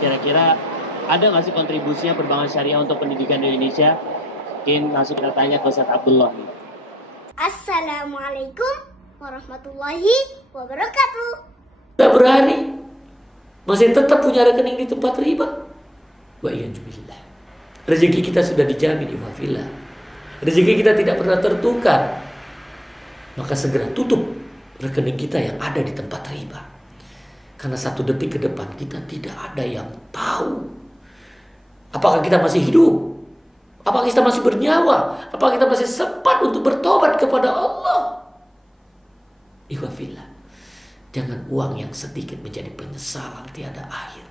Kira-kira ada nggak sih kontribusinya perbankan syariah untuk pendidikan di Indonesia? Mungkin langsung kita tanya ke Ustaz Abdullah. Assalamualaikum warahmatullahi wabarakatuh. Tidak berani, masih tetap punya rekening di tempat riba. Wa iyyazubillah. Rezeki kita sudah dijamin, ikhwafillah. Rezeki kita tidak pernah tertukar. Maka segera tutup rekening kita yang ada di tempat riba. Karena satu detik ke depan kita tidak ada yang tahu apakah kita masih hidup, apakah kita masih bernyawa, apakah kita masih sempat untuk bertobat kepada Allah. Ikhwafillah, jangan uang yang sedikit menjadi penyesalan tiada akhir.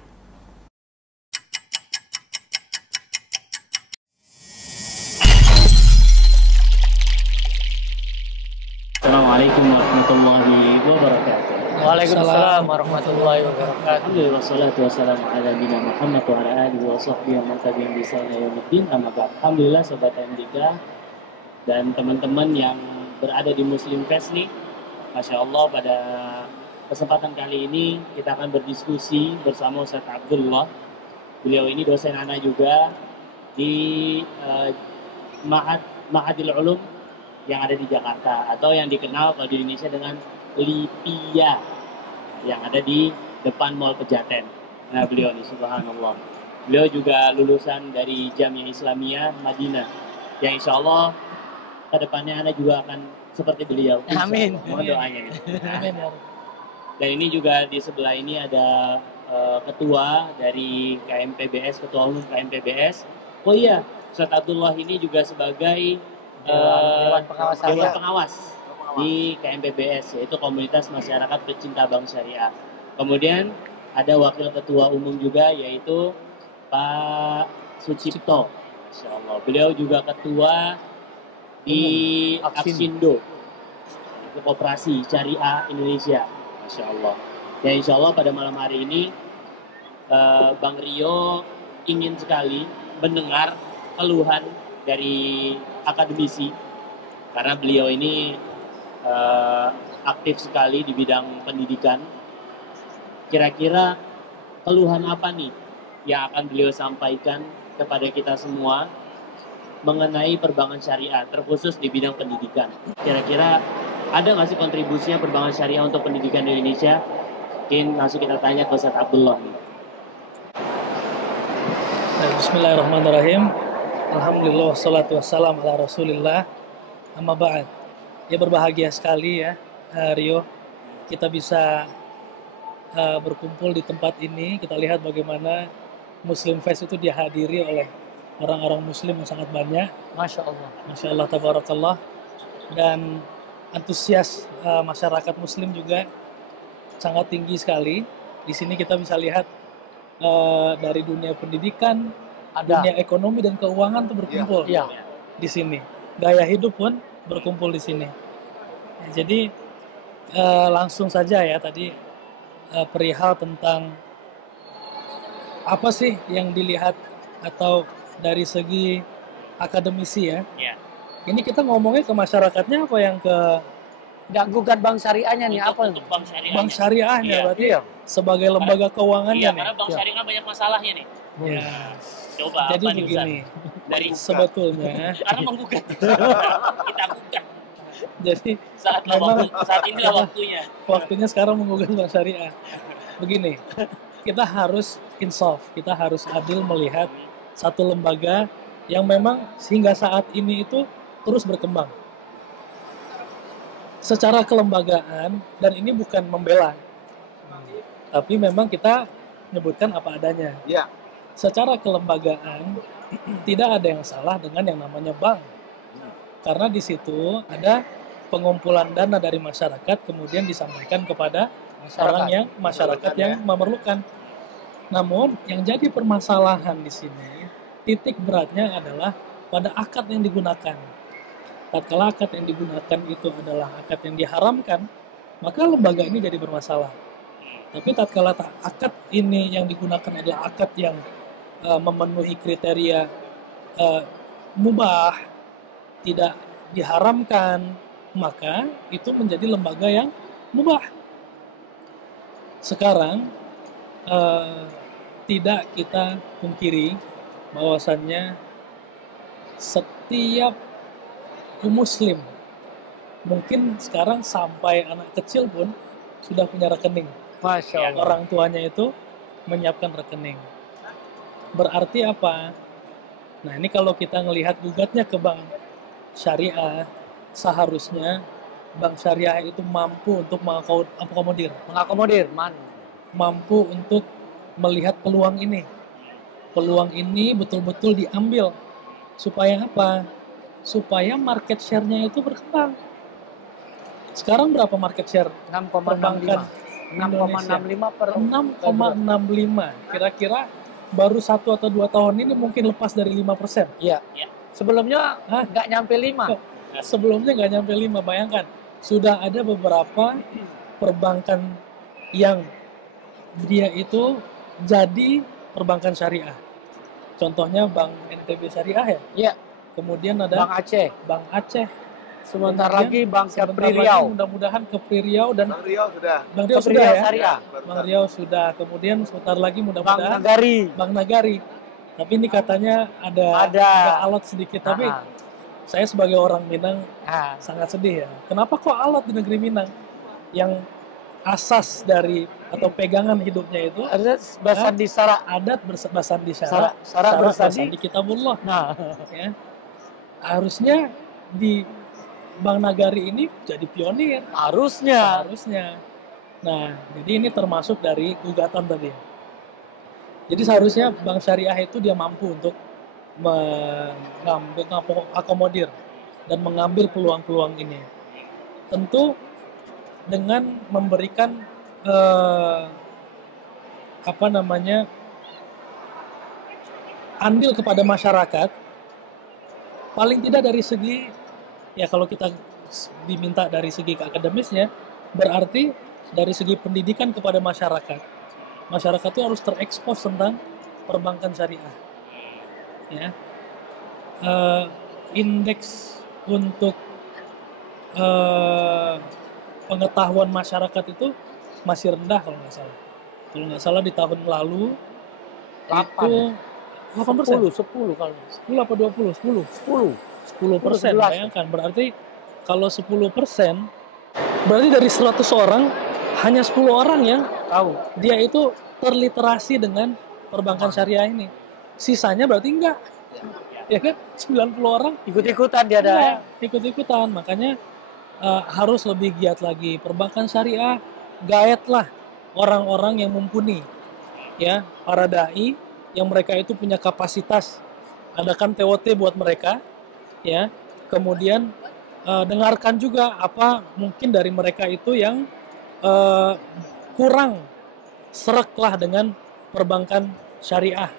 Assalamualaikum warahmatullahi wabarakatuh. Waalaikumsalam warahmatullahi wabarakatuh. Alhamdulillah wassalatu wassalamu ala nabiyina Muhammad wa ala alihi wa sahbihi wa man tabi'ahum bi ihsan ila yaumil amma ba'd. Alhamdulillah sobat MDK dan teman-teman yang berada di Muslim Fest nih. Masya Allah, pada kesempatan kali ini kita akan berdiskusi bersama Ustaz Abdullah. Beliau ini dosen ana juga di Ma'hadil Ulum yang ada di Jakarta, atau yang dikenal kalau di Indonesia dengan Lipia, yang ada di depan Mall Pejaten. Nah, beliau ini subhanallah, beliau juga lulusan dari Jamiah Islamiyah Madinah, yang insya Allah kedepannya Anda juga akan seperti beliau. Amin. Mohon doanya nih. Amin. Dan ini juga di sebelah ini ada ketua dari KMPBS, ketua umum KMPBS. Oh iya, Ustaz Abdullah ini juga sebagai Dewan pengawas di KMPBS, yaitu Komunitas Masyarakat Pecinta Bank Syariah. Kemudian ada wakil ketua umum juga, yaitu Pak Sucipto. Insya Allah. Beliau juga ketua di Aksindo, itu Koperasi Syariah Indonesia. Masya Allah. Ya, insya Allah pada malam hari ini Bang Rio ingin sekali mendengar keluhan dari akademisi, karena beliau ini aktif sekali di bidang pendidikan. Kira-kira keluhan apa nih yang akan beliau sampaikan kepada kita semua mengenai perbankan syariah, terkhusus di bidang pendidikan? Kira-kira ada nggak sih kontribusinya perbankan syariah untuk pendidikan di Indonesia? Mungkin langsung kita tanya ke Ustaz Abdullah nih. Bismillahirrahmanirrahim. Alhamdulillah wassalatu wassalamu ala rasulillah, amma ba'd. Ya, berbahagia sekali ya Rio, kita bisa berkumpul di tempat ini. Kita lihat bagaimana Muslim Fest itu dihadiri oleh orang-orang muslim yang sangat banyak. Masya Allah, tabarakallah. Dan antusias masyarakat muslim juga sangat tinggi sekali. Di sini kita bisa lihat dari dunia pendidikan, dunia ekonomi dan keuangan tuh berkumpul di sini. Gaya hidup pun berkumpul di sini. Jadi langsung saja ya tadi perihal tentang apa sih yang dilihat atau dari segi akademisi ya. Ini kita ngomongnya ke masyarakatnya apa yang ke gugat bank syariahnya nih, apa nih? Bank syariahnya berarti ya, sebagai lembaga keuangannya nih. Karena bank syariah kan banyak masalahnya nih. Ya. Coba Jadi apa nih, begini, dari sebetulnya karena menggugat. Kita gugat. jadi Saat inilah waktunya sekarang menggugat bank syariah. Begini, kita harus insaf, kita harus adil melihat satu lembaga yang memang hingga saat ini itu terus berkembang secara kelembagaan, dan ini bukan membela, tapi memang kita menyebutkan apa adanya. Secara kelembagaan tidak ada yang salah dengan yang namanya bank, karena di situ ada pengumpulan dana dari masyarakat kemudian disampaikan kepada masyarakat yang memerlukan. Namun yang jadi permasalahan di sini, titik beratnya adalah pada akad yang digunakan. Tatkala akad yang digunakan itu adalah akad yang diharamkan, maka lembaga ini jadi bermasalah. Tapi tatkala akad ini yang digunakan adalah akad yang memenuhi kriteria mubah, tidak diharamkan, maka itu menjadi lembaga yang mubah. Sekarang tidak kita pungkiri bahwasannya setiap muslim, mungkin sekarang sampai anak kecil pun sudah punya rekening. Masya Allah. Orang tuanya itu menyiapkan rekening. Berarti apa? Nah, ini kalau kita ngelihat gugatnya ke bank syariah, seharusnya bank syariah itu mampu untuk mengakomodir, Mengakomodir, man. mampu untuk melihat peluang ini. Peluang ini betul-betul diambil. Supaya apa? Supaya market share-nya itu berkembang. Sekarang berapa market share 6,65. perbankan Indonesia? 6,65 per 6,65. Kira-kira baru 1 atau 2 tahun ini mungkin lepas dari 5%. Iya. Ya. Sebelumnya nggak nyampe 5. Sebelumnya nggak nyampe 5, bayangkan. Sudah ada beberapa perbankan yang dia itu jadi perbankan syariah. Contohnya Bank NTB Syariah ya. Iya. Kemudian ada Bang Aceh. Bank Aceh. Sebentar Kemudian, lagi Bang sebentar Kepri lagi Riau. Mudah-mudahan Kepri Riau dan Bang Riau sudah. Bang Riau Kepri sudah Riau ya. Syariah. Bang Riau sudah. Kemudian sebentar lagi Bang mudah-mudahan Nagari. Bang Nagari. Tapi ini katanya ada alot sedikit. Tapi Ah, saya sebagai orang Minang ah. sangat sedih ya. Kenapa kok alot di negeri Minang? Yang asas dari atau pegangan hidupnya itu Ada Basandi Sara. adat bersandi syarat, Syarat bersandi. bersandi kitabullah. Nah, Ya. Harusnya di Bang Nagari ini jadi pionir. harusnya. Harusnya. Nah, jadi ini termasuk dari gugatan tadi. Jadi seharusnya bank syariah itu dia mampu untuk mengakomodir dan mengambil peluang-peluang ini. Tentu dengan memberikan andil kepada masyarakat, paling tidak dari segi, ya kalau kita diminta dari segi akademisnya, berarti dari segi pendidikan kepada masyarakat. Masyarakat itu harus terekspos tentang perbankan syariah. Ya. Indeks untuk pengetahuan masyarakat itu masih rendah kalau nggak salah. Kalau nggak salah di tahun lalu 8. itu 8%. 10 kalau 10 apa 20? 10. 10. 10%. 11. Bayangkan, berarti kalau 10%, berarti dari 100 orang, hanya 10 orang yang Tahu. dia itu terliterasi dengan perbankan syariah ini. Sisanya berarti enggak. Ya kan? 90 orang Ikut-ikutan dia ada. enggak ikut-ikutan. Makanya harus lebih giat lagi. Perbankan syariah, gaetlah orang-orang yang mumpuni. Ya, para dai yang mereka itu punya kapasitas. Adakan TOT buat mereka. Ya. Kemudian dengarkan juga apa mungkin dari mereka itu yang kurang sereklah dengan perbankan syariah,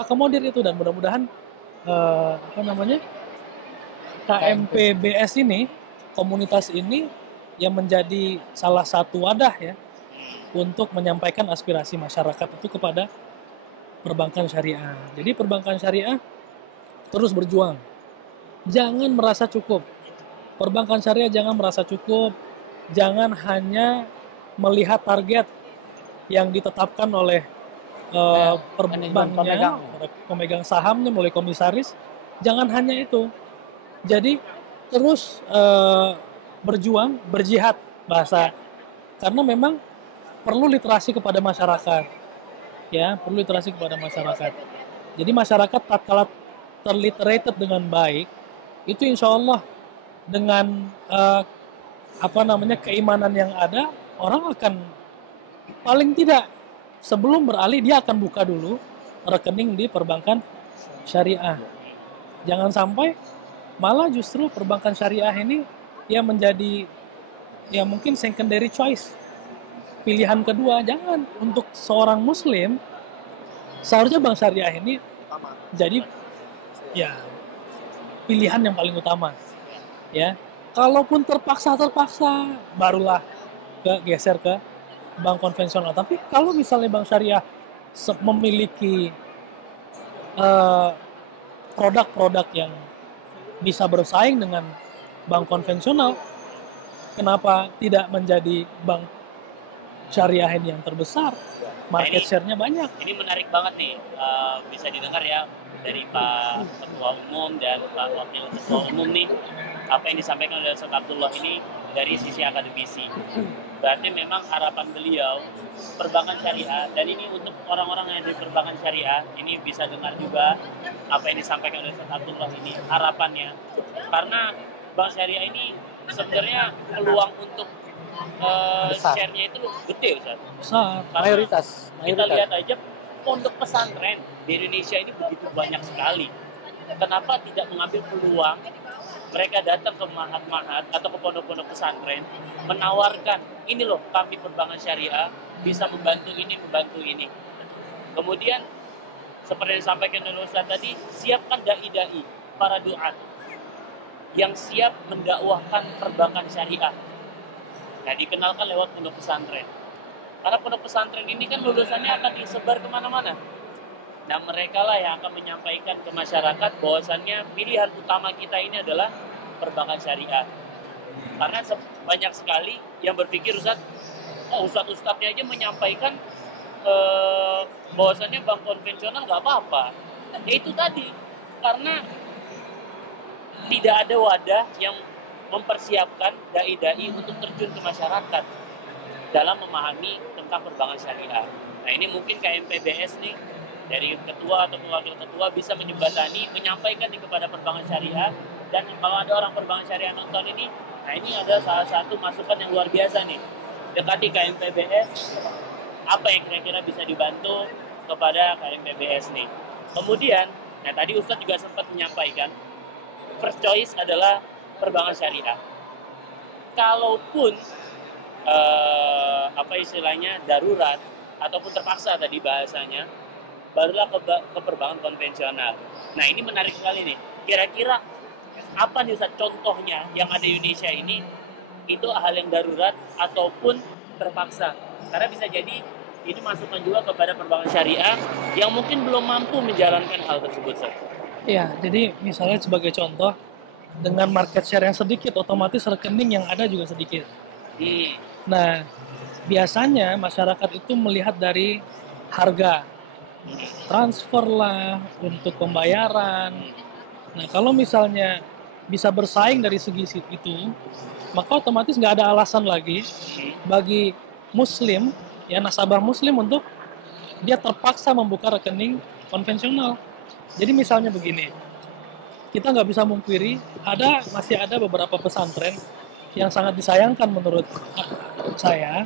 akomodir itu, dan mudah-mudahan KMPBS ini, komunitas ini yang menjadi salah satu wadah ya untuk menyampaikan aspirasi masyarakat itu kepada perbankan syariah. Jadi perbankan syariah terus berjuang, jangan merasa cukup. Perbankan syariah jangan merasa cukup, jangan hanya melihat target yang ditetapkan oleh perbanknya, pemegang sahamnya, mulai komisaris. Jangan hanya itu. Jadi terus berjuang, berjihad bahasa. Karena memang perlu literasi kepada masyarakat. Ya, perlu literasi kepada masyarakat. Jadi masyarakat tatkala terliterated dengan baik, itu insya Allah dengan keimanan yang ada, orang akan paling tidak sebelum beralih dia akan buka dulu rekening di perbankan syariah. Jangan sampai malah justru perbankan syariah ini yang menjadi ya mungkin secondary choice, pilihan kedua. Jangan, untuk seorang muslim seharusnya bank syariah ini jadi ya pilihan yang paling utama. Ya, kalaupun terpaksa barulah geser ke bank konvensional. Tapi kalau misalnya bank syariah memiliki produk-produk yang bisa bersaing dengan bank konvensional, kenapa tidak menjadi bank syariah ini yang terbesar? market ini- share-nya banyak. Ini menarik banget nih, bisa didengar ya dari Pak Ketua Umum dan Pak Wakil Ketua Umum nih, apa yang disampaikan oleh Ustaz Abdullah ini dari sisi akademisi. Berarti memang harapan beliau perbankan syariah, dan ini untuk orang-orang yang di perbankan syariah, ini bisa dengar juga apa yang disampaikan oleh Ustaz Abdullah ini, harapannya. Karena bank syariah ini sebenarnya peluang untuk Besar. share-nya itu gede, Ustaz. Besar. Karena Mayoritas. kita lihat aja pondok pesantren di Indonesia ini begitu banyak sekali. Kenapa tidak mengambil peluang mereka datang ke mahat-mahat atau ke pondok-pondok pesantren menawarkan, ini loh kami perbankan syariah bisa membantu ini. Kemudian seperti yang disampaikan oleh Ustaz tadi, siapkan dai-dai, para duat yang siap mendakwahkan perbankan syariah. Nah, dikenalkan lewat pondok pesantren. Karena pondok pesantren ini kan lulusannya akan disebar kemana-mana. Nah, mereka lah yang akan menyampaikan ke masyarakat bahwasannya pilihan utama kita ini adalah perbankan syariah. Karena banyak sekali yang berpikir, Ustadz-ustadznya aja menyampaikan bahwasannya bank konvensional nggak apa-apa. Ya itu tadi, karena tidak ada wadah yang mempersiapkan dai-dai untuk terjun ke masyarakat dalam memahami tentang perbankan syariah. Nah, ini mungkin KMPBS nih dari ketua atau wakil ketua bisa menjembatani, menyampaikan kepada perbankan syariah, dan kalau ada orang perbankan syariah nonton ini, nah ini ada salah satu masukan yang luar biasa nih. Dekati KMPBS, apa yang kira-kira bisa dibantu kepada KMPBS nih. Kemudian, nah tadi Ustadz juga sempat menyampaikan, first choice adalah perbankan syariah. Kalaupun apa istilahnya darurat ataupun terpaksa tadi bahasanya, barulah ke perbankan konvensional. Nah, ini menarik sekali nih. Kira-kira apa nih Ustaz contohnya yang ada di Indonesia ini, itu hal yang darurat ataupun terpaksa? Karena bisa jadi ini masukan juga kepada perbankan syariah yang mungkin belum mampu menjalankan hal tersebut, Ustaz. Ya, jadi misalnya sebagai contoh, dengan market share yang sedikit, otomatis rekening yang ada juga sedikit. Nah, biasanya masyarakat itu melihat dari harga, transfer lah, untuk pembayaran. Nah, kalau misalnya bisa bersaing dari segi itu, maka otomatis nggak ada alasan lagi bagi muslim, ya nasabah muslim untuk dia terpaksa membuka rekening konvensional. Jadi misalnya begini, kita nggak bisa mungkiri, masih ada beberapa pesantren yang sangat disayangkan menurut saya,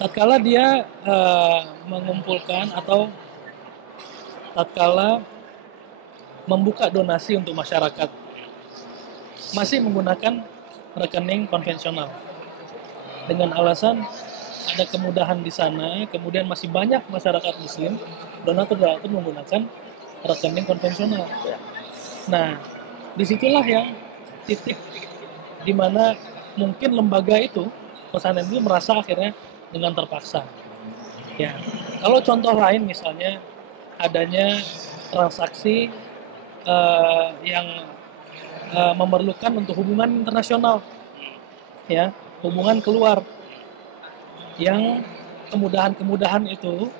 tatkala dia mengumpulkan atau tatkala membuka donasi untuk masyarakat, masih menggunakan rekening konvensional dengan alasan ada kemudahan di sana, kemudian masih banyak masyarakat muslim donatur menggunakan rekening konvensional. Nah, disitulah yang titik di mana mungkin lembaga itu, pesantren itu merasa akhirnya dengan terpaksa. Ya, kalau contoh lain misalnya adanya transaksi yang memerlukan untuk hubungan internasional, ya, hubungan keluar, yang kemudahan-kemudahan itu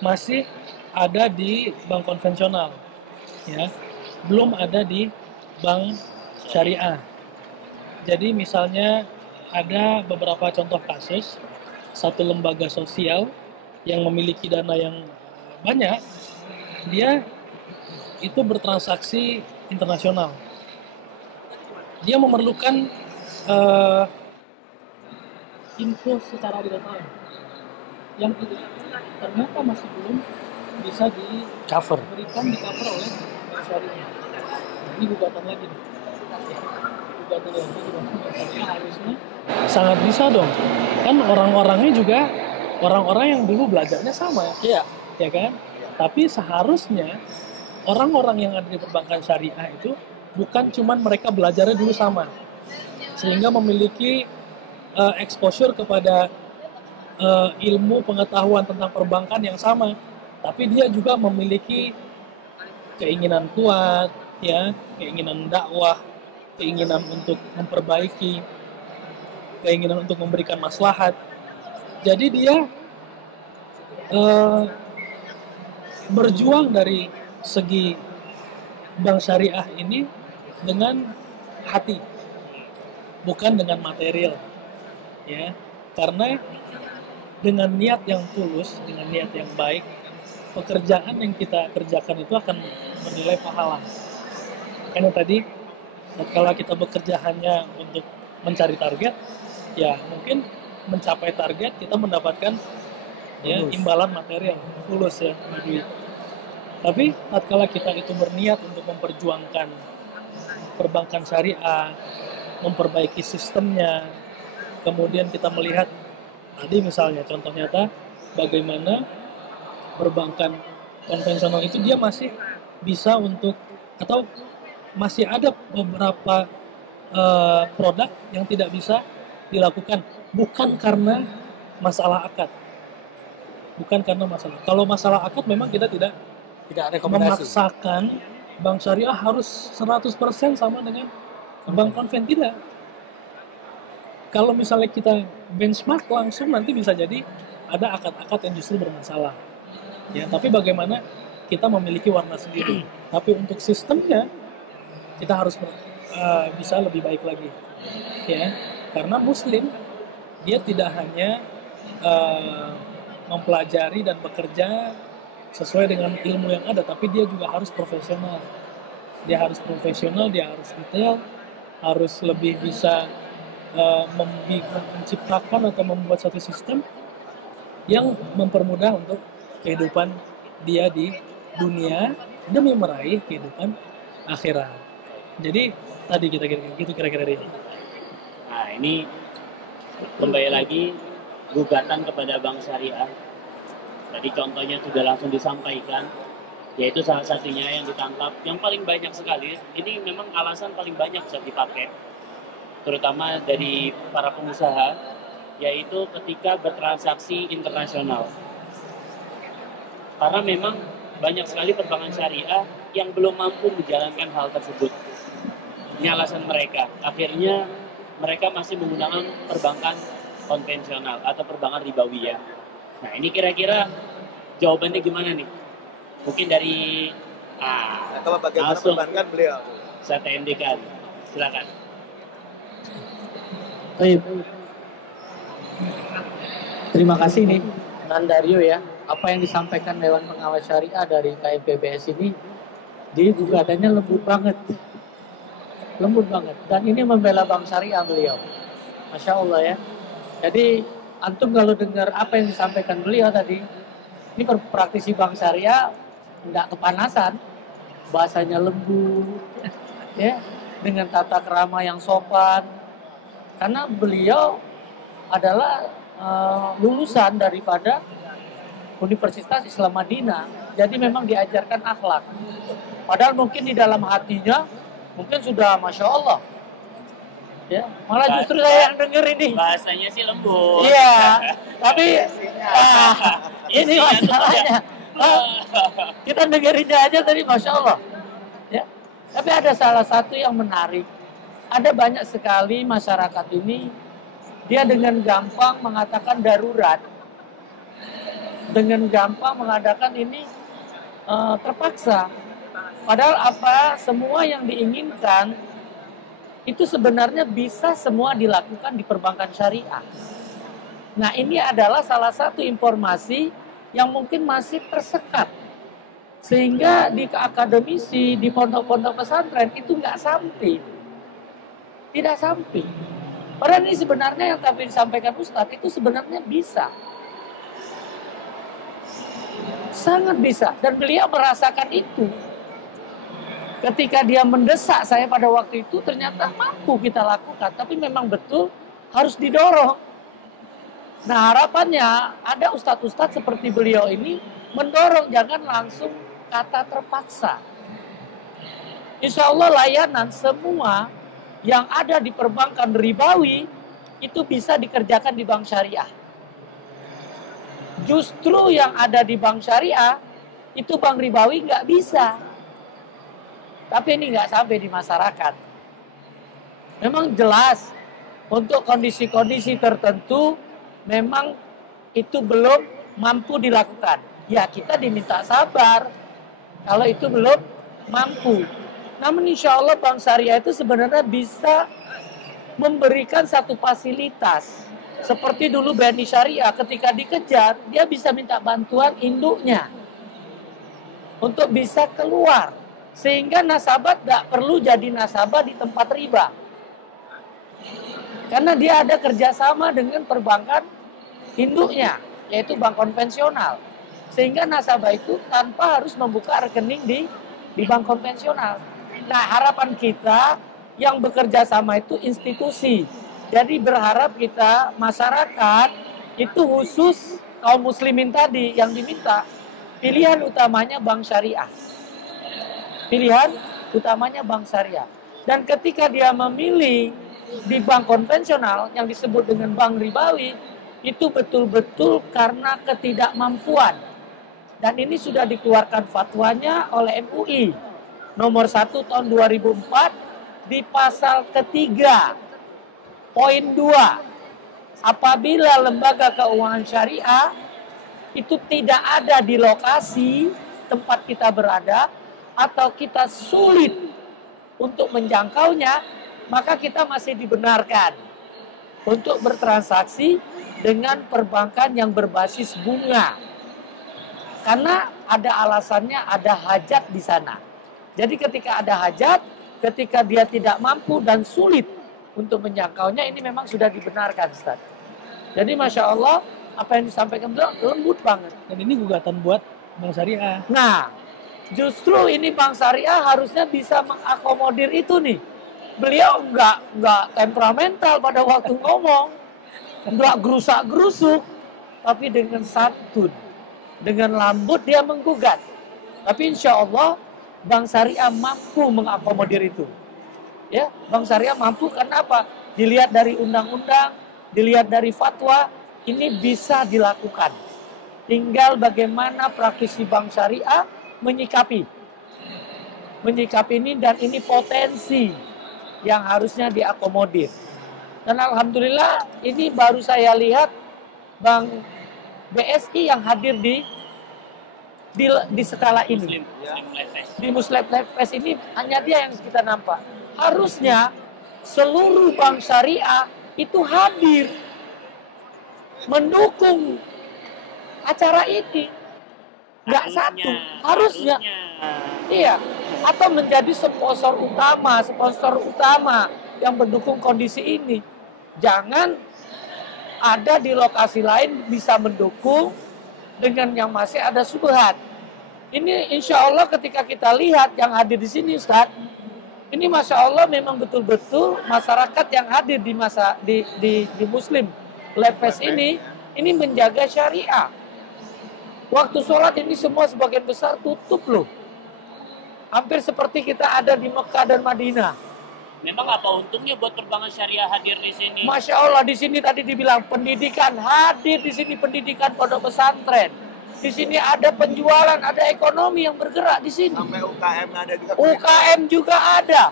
masih ada di bank konvensional, ya, belum ada di bank syariah. Jadi misalnya ada beberapa contoh kasus, satu lembaga sosial yang memiliki dana yang banyak, dia itu bertransaksi internasional. Dia memerlukan info secara real time, yang itu ternyata masih belum bisa Cover. diberikan di cover oleh bank syariah. Nah, ini gugatan lagi nih. Gugatan lagi di bank syariah harusnya sangat bisa dong. Kan orang-orangnya juga orang-orang yang dulu belajarnya sama, Iya. ya kan? Tapi seharusnya orang-orang yang ada di perbankan syariah itu bukan cuman mereka belajarnya dulu sama, sehingga memiliki exposure kepada ilmu pengetahuan tentang perbankan yang sama, tapi dia juga memiliki keinginan kuat, ya, keinginan dakwah, keinginan untuk memperbaiki, keinginan untuk memberikan maslahat. Jadi dia eh, berjuang dari segi bank syariah ini dengan hati, bukan dengan material, ya. Karena dengan niat yang tulus, dengan niat yang baik, pekerjaan yang kita kerjakan itu akan menilai pahala. Karena tadi, kalau kita bekerja hanya untuk mencari target, ya mungkin mencapai target kita mendapatkan ya imbalan material, fulus ya, duit. Tapi tatkala kita itu berniat untuk memperjuangkan perbankan syariah, memperbaiki sistemnya, kemudian kita melihat tadi misalnya contoh nyata bagaimana perbankan konvensional itu dia masih bisa untuk, atau masih ada beberapa produk yang tidak bisa dilakukan, bukan karena masalah akad. Bukan karena masalah. Kalau masalah akad memang kita tidak memaksakan bank syariah harus 100% sama dengan bank konven, tidak. Kalau misalnya kita benchmark langsung nanti bisa jadi ada akad-akad yang justru bermasalah. Ya, tapi bagaimana kita memiliki warna sendiri. Tapi untuk sistemnya kita harus bisa lebih baik lagi. Ya, karena muslim dia tidak hanya mempelajari dan bekerja sesuai dengan ilmu yang ada, tapi dia juga harus profesional. Dia harus profesional, dia harus detail, harus lebih bisa menciptakan atau membuat satu sistem yang mempermudah untuk kehidupan dia di dunia demi meraih kehidupan akhirat. Jadi tadi kita kira-kira ini. Nah, ini kembali lagi gugatan kepada bank syariah. Tadi contohnya sudah langsung disampaikan, yaitu salah satunya yang ditangkap, yang paling banyak sekali, ini memang alasan paling banyak bisa dipakai, terutama dari para pengusaha, yaitu ketika bertransaksi internasional. Karena memang banyak sekali perbankan syariah yang belum mampu menjalankan hal tersebut. Ini alasan mereka. Akhirnya mereka masih menggunakan perbankan konvensional atau perbankan ribawiyah. Nah, ini kira-kira jawabannya gimana nih? Mungkin dari kalau bagaimana langsung perbankan beliau. saya TMD-kan. Silakan. Baik. Terima kasih nih Nandario ya. Apa yang disampaikan Dewan Pengawas Syariah dari KMPBS ini, dia gugatannya lembut banget. Lembut banget. Dan ini membela bank syariah beliau. Masya Allah ya. Jadi antum kalau dengar apa yang disampaikan beliau tadi, ini praktisi bank syariah tidak kepanasan, bahasanya lembut, ya, dengan tata krama yang sopan, karena beliau adalah lulusan daripada Universitas Islam Madinah, jadi memang diajarkan akhlak. Padahal mungkin di dalam hatinya mungkin sudah masya Allah. Ya, malah justru saya yang denger ini. Bahasanya sih lembut. Iya, tapi ini masalahnya. Kita dengerinnya aja tadi, masya Allah. Ya, tapi ada salah satu yang menarik. Ada banyak sekali masyarakat ini dia dengan gampang mengatakan darurat, dengan gampang mengadakan ini terpaksa. Padahal apa semua yang diinginkan itu sebenarnya bisa semua dilakukan di perbankan syariah. Nah, ini adalah salah satu informasi yang mungkin masih tersekat. Sehingga di akademisi, di pondok-pondok pesantren itu nggak sampai. Tidak sampai. Padahal ini sebenarnya yang tadi disampaikan Ustadz itu sebenarnya bisa. Sangat bisa. Dan beliau merasakan itu. Ketika dia mendesak saya pada waktu itu, ternyata mampu kita lakukan. Tapi memang betul harus didorong. Nah, harapannya ada ustadz-ustadz seperti beliau ini mendorong, jangan langsung kata terpaksa. Insya Allah layanan semua yang ada di perbankan ribawi itu bisa dikerjakan di bank syariah. Justru yang ada di bank syariah itu bank ribawi nggak bisa. Tapi ini nggak sampai di masyarakat. Memang jelas untuk kondisi-kondisi tertentu memang itu belum mampu dilakukan. Ya kita diminta sabar kalau itu belum mampu. Namun insya Allah Bank Syariah itu sebenarnya bisa memberikan satu fasilitas. Seperti dulu BNI Syariah ketika dikejar, dia bisa minta bantuan induknya untuk bisa keluar. Sehingga nasabah tidak perlu jadi nasabah di tempat riba. Karena dia ada kerjasama dengan perbankan induknya, yaitu bank konvensional. Sehingga nasabah itu tanpa harus membuka rekening di bank konvensional. Nah, harapan kita yang bekerja sama itu institusi. Jadi berharap kita masyarakat itu khusus kaum muslimin tadi yang diminta pilihan utamanya bank syariah. Pilihan utamanya bank syariah. Dan ketika dia memilih di bank konvensional yang disebut dengan bank ribawi, itu betul-betul karena ketidakmampuan. Dan ini sudah dikeluarkan fatwanya oleh MUI nomor 1 tahun 2004 di pasal ketiga poin 2, apabila lembaga keuangan syariah itu tidak ada di lokasi tempat kita berada atau kita sulit untuk menjangkaunya, maka kita masih dibenarkan untuk bertransaksi dengan perbankan yang berbasis bunga. Karena ada alasannya, ada hajat di sana. Jadi ketika ada hajat, ketika dia tidak mampu dan sulit untuk menjangkaunya, ini memang sudah dibenarkan, Ustaz. Jadi Masya Allah, apa yang disampaikan beliau lembut banget. Dan ini gugatan buat Bank Syariah. Nah, justru ini Bank Syariah harusnya bisa mengakomodir itu nih. Beliau nggak temperamental pada waktu ngomong, nggak gerusak-gerusuk, tapi dengan santun, dengan lembut dia menggugat. Tapi insya Allah Bank Syariah mampu mengakomodir itu. Ya, Bank Syariah mampu karena apa? Dilihat dari undang-undang, dilihat dari fatwa, ini bisa dilakukan. Tinggal bagaimana praktisi Bank Syariah menyikapi ini, dan ini potensi yang harusnya diakomodir. Dan alhamdulillah ini baru saya lihat Bank BSI yang hadir di skala ini. Di Muslim Life Fest ini hanya dia yang kita nampak. Harusnya seluruh bank syariah itu hadir mendukung acara ini. Nggak satu, harusnya. Iya, atau menjadi sponsor utama yang mendukung kondisi ini. Jangan ada di lokasi lain bisa mendukung dengan yang masih ada subhat. Ini insya Allah ketika kita lihat yang hadir di sini, Ustaz, ini Masya Allah memang betul-betul masyarakat yang hadir di Muslim Life Fest ini menjaga syariah. Waktu sholat ini semua sebagian besar tutup loh. Hampir seperti kita ada di Mekah dan Madinah. Memang apa untungnya buat perbankan syariah hadir di sini? Masya Allah, di sini tadi dibilang pendidikan, hadir di sini pendidikan pondok pesantren. Di sini ada penjualan, ada ekonomi yang bergerak di sini. Sampai UKM ada juga. UKM juga ada.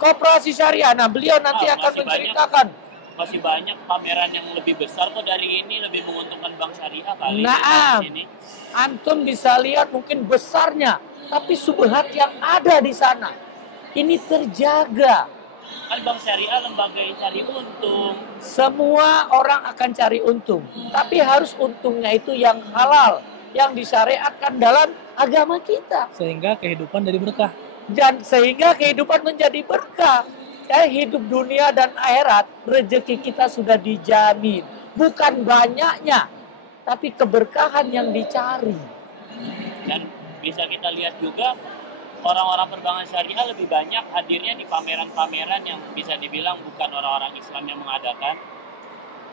Koperasi syariah. Nah, beliau nanti akan menceritakan. Masih banyak pameran yang lebih besar kok dari ini, lebih menguntungkan bank syariah kali Nah, ini. antum bisa lihat mungkin besarnya, tapi subhat yang ada di sana ini terjaga. Kan bank syariah lembaga yang cari untung. Semua orang akan cari untung, tapi harus untungnya itu yang halal, yang disyariatkan dalam agama kita. Sehingga kehidupan jadi berkah. Dan sehingga kehidupan menjadi berkah. Hidup dunia dan akhirat, rezeki kita sudah dijamin. Bukan banyaknya, tapi keberkahan yang dicari. Dan bisa kita lihat juga orang-orang perbankan syariah lebih banyak hadirnya di pameran-pameran yang bisa dibilang bukan orang-orang Islam yang mengadakan.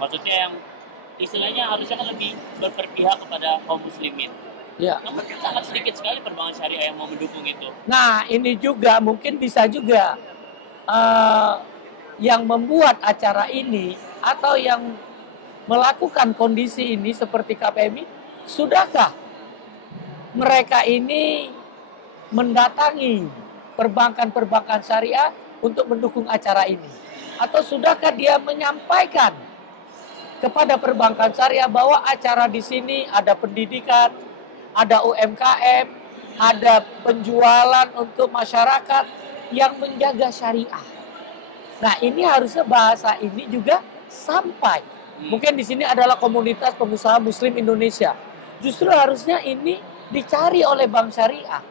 Maksudnya yang istilahnya harusnya kan lebih berpihak kepada kaum muslimin. Ya. Namun sangat sedikit sekali perbankan syariah yang mau mendukung itu. Nah, ini juga mungkin bisa juga yang membuat acara ini atau yang melakukan kondisi ini seperti KPMI, sudahkah mereka ini mendatangi perbankan-perbankan syariah untuk mendukung acara ini? Atau sudahkah dia menyampaikan kepada perbankan syariah bahwa acara di sini ada pendidikan, ada UMKM, ada penjualan untuk masyarakat yang menjaga syariah. Nah, ini harusnya bahasa ini juga sampai. Mungkin di sini adalah komunitas pengusaha Muslim Indonesia. Justru harusnya ini dicari oleh Bank Syariah.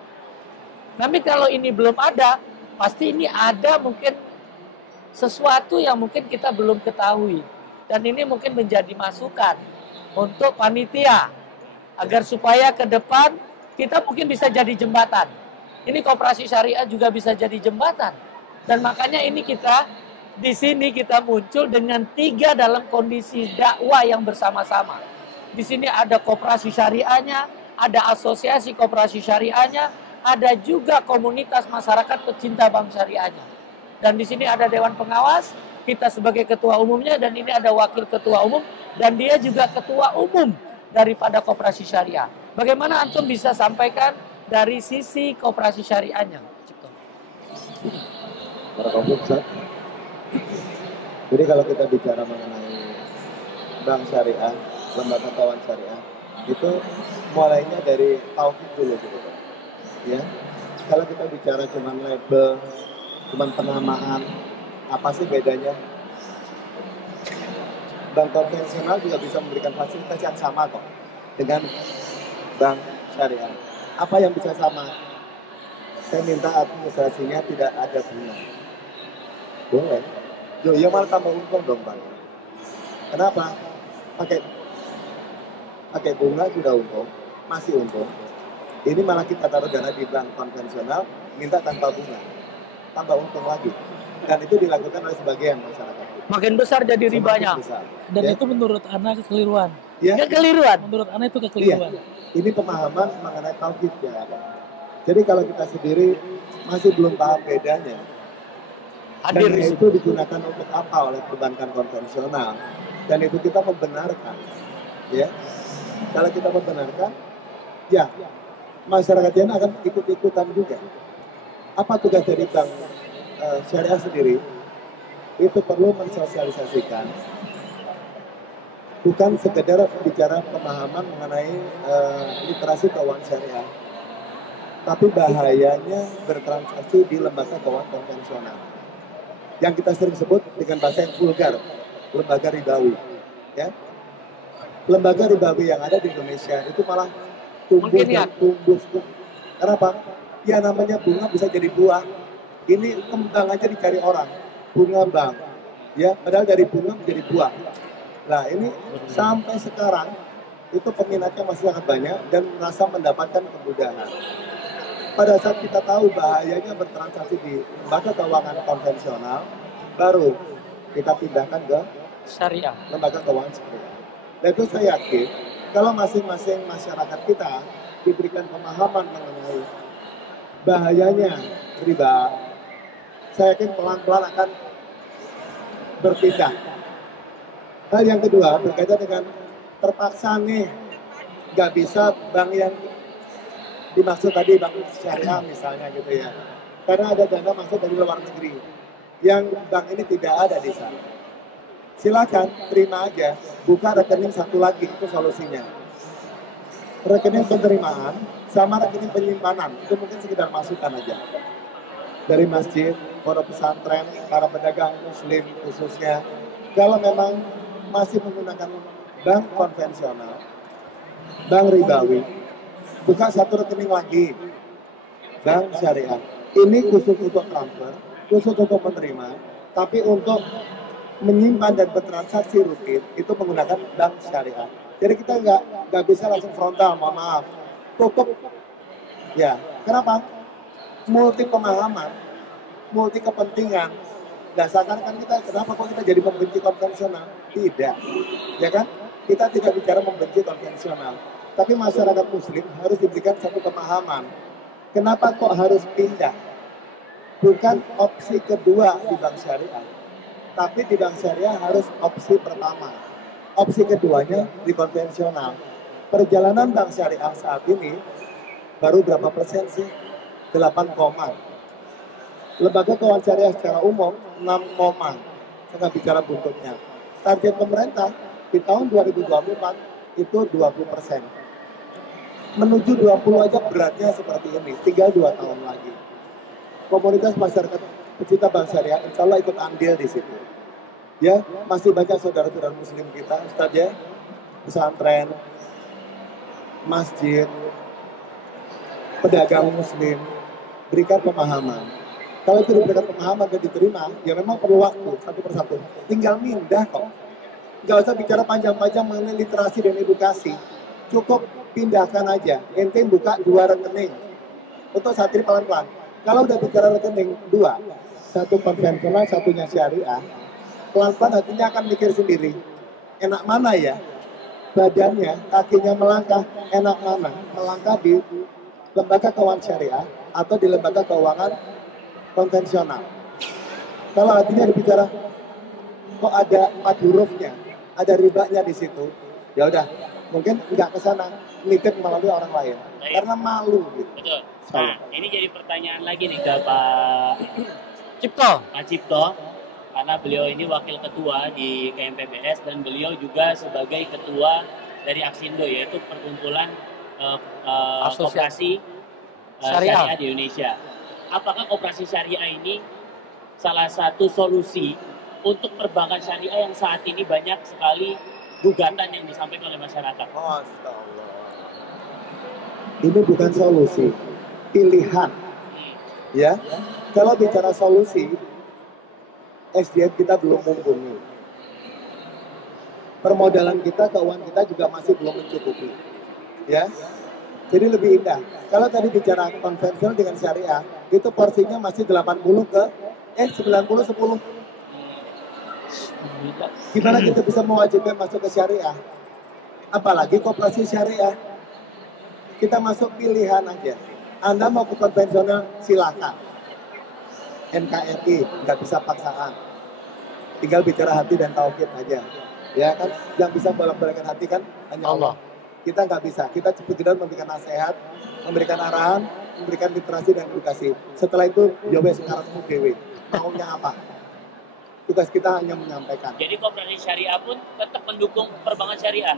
Tapi kalau ini belum ada, pasti ini ada mungkin sesuatu yang mungkin kita belum ketahui. Dan ini mungkin menjadi masukan untuk panitia agar supaya ke depan kita mungkin bisa jadi jembatan. Ini koperasi syariah juga bisa jadi jembatan. Dan makanya ini kita di sini kita muncul dengan 3 dalam kondisi dakwah yang bersama-sama. Di sini ada koperasi syariahnya, ada asosiasi koperasi syariahnya, ada juga komunitas masyarakat pecinta bank syariahnya. Dan di sini ada dewan pengawas, kita sebagai ketua umumnya, dan ini ada wakil ketua umum, dan dia juga ketua umum daripada koperasi syariah. Bagaimana antum bisa sampaikan dari sisi koperasi syariahnya? Barakallahu Ustaz. Jadi kalau kita bicara mengenai bank syariah, lembaga keuangan syariah, itu mulainya dari tauhid dulu sebetulnya. Ya, kalau kita bicara cuman label, cuman penamaan, apa sih bedanya? Bank konvensional juga bisa memberikan fasilitas yang sama kok dengan bank syariah. Apa yang bisa sama? Saya minta administrasinya tidak ada bunga. Boleh. Yo, ya malah tambah untung dong Bang. Kenapa? Pakai bunga sudah untung, masih untung. Ini malah kita taruh dana di bank konvensional, minta tanpa bunga, tambah untung lagi. Dan itu dilakukan oleh sebagian masyarakat. Makin besar jadi ribanya. Besar. Dan Ya. itu menurut Ana kekeliruan. Ya. Kekeliruan. Menurut Ana itu kekeliruan. Iya. Ini pemahaman mengenai tauhid yang ada. Jadi kalau kita sendiri masih belum paham bedanya, Hadir dan di itu digunakan untuk apa oleh perbankan konvensional, dan itu kita membenarkan, ya. Kalau kita membenarkan, ya masyarakat yang akan ikut-ikutan juga. Apa tugas dari bank syariah sendiri? Itu perlu mensosialisasikan, bukan sekedar bicara pemahaman mengenai literasi keuangan syariah, tapi bahayanya bertransaksi di lembaga keuangan konvensional. Yang kita sering sebut dengan bahasa yang vulgar, lembaga ribawi. Ya. Lembaga ribawi yang ada di Indonesia itu malah tumbuh dan tumbuh. Kenapa? Ya namanya bunga bisa jadi buah. Ini kembang aja dicari orang. Bunga bank. Ya, padahal dari bunga menjadi buah. Nah ini sampai sekarang itu peminatnya masih sangat banyak dan merasa mendapatkan kemudahan. Pada saat kita tahu bahayanya bertransaksi di lembaga keuangan konvensional, baru kita pindahkan ke syariah. Lembaga keuangan syariah. Dan itu saya yakin kalau masing-masing masyarakat kita diberikan pemahaman mengenai bahayanya riba, saya yakin pelan-pelan akan berpindah. Hal yang kedua berkaitan dengan terpaksa nih nggak bisa bank yang dimaksud tadi bank syariah misalnya gitu ya, karena ada dana masuk dari luar negeri yang bank ini tidak ada di sana. Silakan terima aja, buka rekening satu lagi, itu solusinya. Rekening penerimaan sama rekening penyimpanan itu mungkin sekedar masukan aja dari masjid, pondok pesantren, para pedagang muslim khususnya. Kalau memang masih menggunakan bank konvensional, bank ribawi, buka satu rekening lagi, bank syariah. Ini khusus untuk transfer, khusus untuk menerima, tapi untuk menyimpan dan bertransaksi rutin itu menggunakan bank syariah. Jadi kita nggak bisa langsung frontal, mohon maaf. Cukup, ya. Kenapa? Multi pemahaman, multi kepentingan. Dasarkan kan kita, kenapa kok kita jadi membenci konvensional? Tidak, ya kan? Kita tidak bicara membenci konvensional. Tapi masyarakat muslim harus diberikan satu pemahaman. Kenapa kok harus pindah? Bukan opsi kedua di bank syariah. Tapi di bank syariah harus opsi pertama. Opsi keduanya di konvensional. Perjalanan bank syariah saat ini baru berapa persen sih? 8, lembaga keuangan syariah secara umum 6, saya nggak bicara buntutnya. Target pemerintah Di tahun 2024 itu 20%. Menuju 20 aja beratnya seperti ini, tinggal 2 tahun lagi. Komunitas masyarakat pecinta bank syariah, insya Allah ikut andil di situ. Ya, masih banyak saudara-saudara muslim kita, Ustaz ya, pesantren, masjid, pedagang muslim, berikan pemahaman. Kalau itu diberikan pemahaman dan diterima, ya memang perlu waktu satu persatu. Tinggal mindah kok. Nggak usah bicara panjang-panjang mengenai literasi dan edukasi. Cukup pindahkan aja. Ente buka 2 rekening. Untuk santri pelan-pelan. Kalau udah bicara rekening 2, satu konvensional, satunya syariah, pelan-pelan hatinya akan mikir sendiri. Enak mana ya? Badannya, kakinya melangkah, enak mana? Melangkah di lembaga keuangan syariah atau di lembaga keuangan konvensional. Kalau hatinya dibicara, kok ada 4 hurufnya, ada ribanya di situ, ya udah, mungkin nggak ke sana, nitip melalui orang lain, karena malu gitu. Betul. Nah, ini jadi pertanyaan lagi nih ke Pak Cipto, karena beliau ini wakil ketua di KMPBS dan beliau juga sebagai ketua dari Aksindo, yaitu perkumpulan koperasi syariah di Indonesia. Apakah koperasi syariah ini salah satu solusi untuk perbankan syariah yang saat ini banyak sekali gugatan yang disampaikan oleh masyarakat? Masya Allah. Ini bukan solusi, pilihan. Ya, kalau bicara solusi, SDM kita belum mumpuni. Permodalan kita, keuangan kita juga masih belum mencukupi. Ya, jadi lebih indah. Kalau tadi bicara konvensional dengan syariah, itu porsinya masih 90 ke 90-10. Gimana kita bisa mewajibkan masuk ke syariah? Apalagi koperasi syariah. Kita masuk pilihan aja. Anda mau ke konvensional, silakan. NKRI, nggak bisa paksaan. Tinggal bicara hati dan tauhid aja. Ya kan, yang bisa bolak-balikan hati kan hanya Allah. Kita nggak bisa. Kita sekedar memberikan nasihat, memberikan arahan, memberikan literasi dan edukasi. Setelah itu, jawabnya sekarang dewe. Maunya apa? Tugas kita hanya menyampaikan. Jadi koperasi syariah pun tetap mendukung perbankan syariah.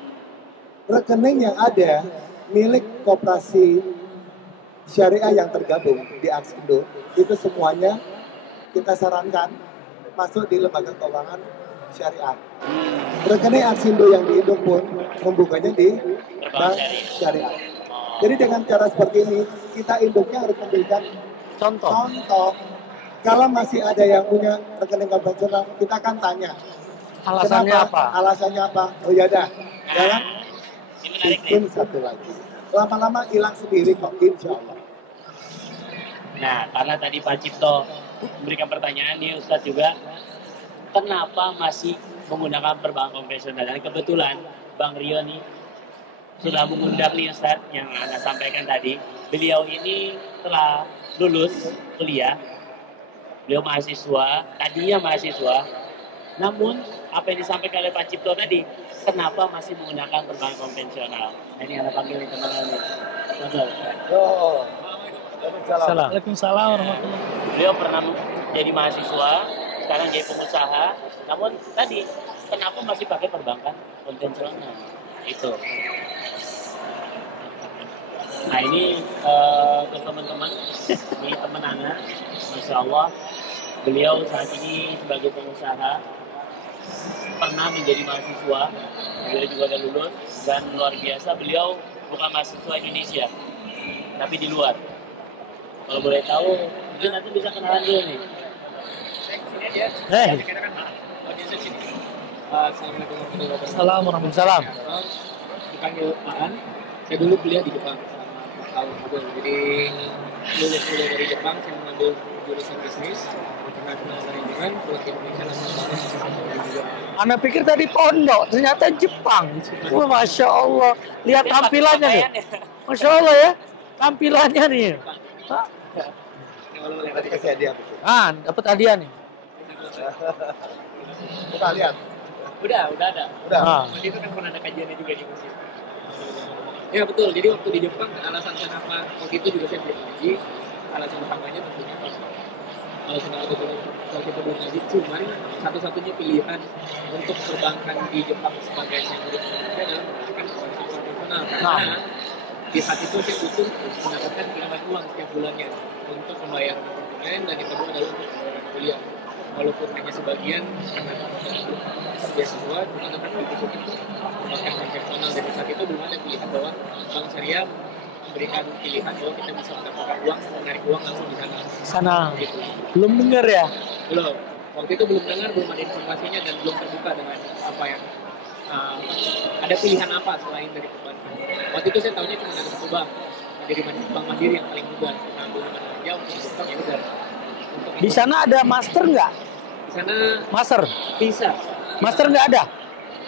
Rekening yang ada milik koperasi syariah yang tergabung di Aksindo itu semuanya kita sarankan masuk di lembaga keuangan syariah. Rekening Aksindo yang di Indo pun membukanya di bank syariah. Jadi dengan cara seperti ini kita induknya harus memberikan contoh. Kalau masih ada yang punya rekening konvensional, kita akan tanya. Alasannya Kenapa? apa? Alasannya apa? Oh ya dah. Jangan Ini menarik nih. bikin satu lagi. Lama-lama hilang sendiri kok, insya Allah. Nah, karena tadi Pak Cipto memberikan pertanyaan nih Ustadz juga, kenapa masih menggunakan perbankan konvensional? Dan kebetulan Bang Rio nih sudah mengundang nih Ustadz yang Anda sampaikan tadi. Beliau ini telah lulus kuliah, beliau mahasiswa, tadinya mahasiswa, namun apa yang disampaikan oleh Pak Cipto tadi, kenapa masih menggunakan perbankan konvensional? Nah, ini Anda panggil nih teman-teman. Waalaikumsalam warahmatullahi wabarakatuh. Beliau pernah jadi mahasiswa, sekarang jadi pengusaha, namun tadi kenapa masih pakai perbankan konvensional? Itu. Nah ini ke teman-teman, ini teman Ana, Masya Allah, beliau saat ini sebagai pengusaha, pernah menjadi mahasiswa, beliau juga udah lulus, dan luar biasa beliau bukan mahasiswa Indonesia, tapi di luar. Kalau boleh tahu, mungkin nanti bisa kenalan dulu nih. Assalamualaikum warahmatullahi wabarakatuh. Dipanggil Aan. Saya dulu kuliah di Jepang selama 4 tahun. Jadi lulus kuliah dari Jepang, saya mengambil jurusan bisnis internasional manajemen, pulang ke Indonesia langsung banget juga. Anda pikir tadi pondok, ternyata Jepang. Wah, Masya Allah. Lihat tampilannya nih. Masya Allah ya, tampilannya nih. Tadi kasih hadiah. Dapat hadiah nih. Kita lihat. Udah ada. Udah. Waktu itu kan pernah ada kajiannya juga di masjid. Ya betul, jadi waktu di Jepang alasan kenapa waktu itu juga saya belum ngaji, alasan utamanya tentunya kalau sudah ada kalau kita belum ngaji, cuman satu-satunya pilihan untuk perbankan di Jepang sebagai sentral Indonesia adalah menggunakan konvensional karena di saat itu saya butuh mendapatkan kiriman uang setiap bulannya untuk pembayaran konsumen dan yang kedua adalah untuk pembayaran kuliah. Walaupun hanya sebagian karena beasiswa, cuma tetap dibutuhkan untuk perbankan konvensional. Dan di saat itu belum ada pilihan bahwa Bank Syariah memberikan pilihan bahwa kita bisa mendapatkan uang, menarik uang langsung di sana. Gitu. Belum dengar ya? Belum. Waktu itu belum dengar, belum ada informasinya dan belum terbuka dengan apa yang ada pilihan apa selain dari perbankan. Waktu itu saya tahunya cuma ada satu bank, Bank Mandiri yang paling mudah. Nah, belum ada aja untuk Jepang ya udah. Di sana ada master nggak? Di sana Master? bisa. Master nggak ada?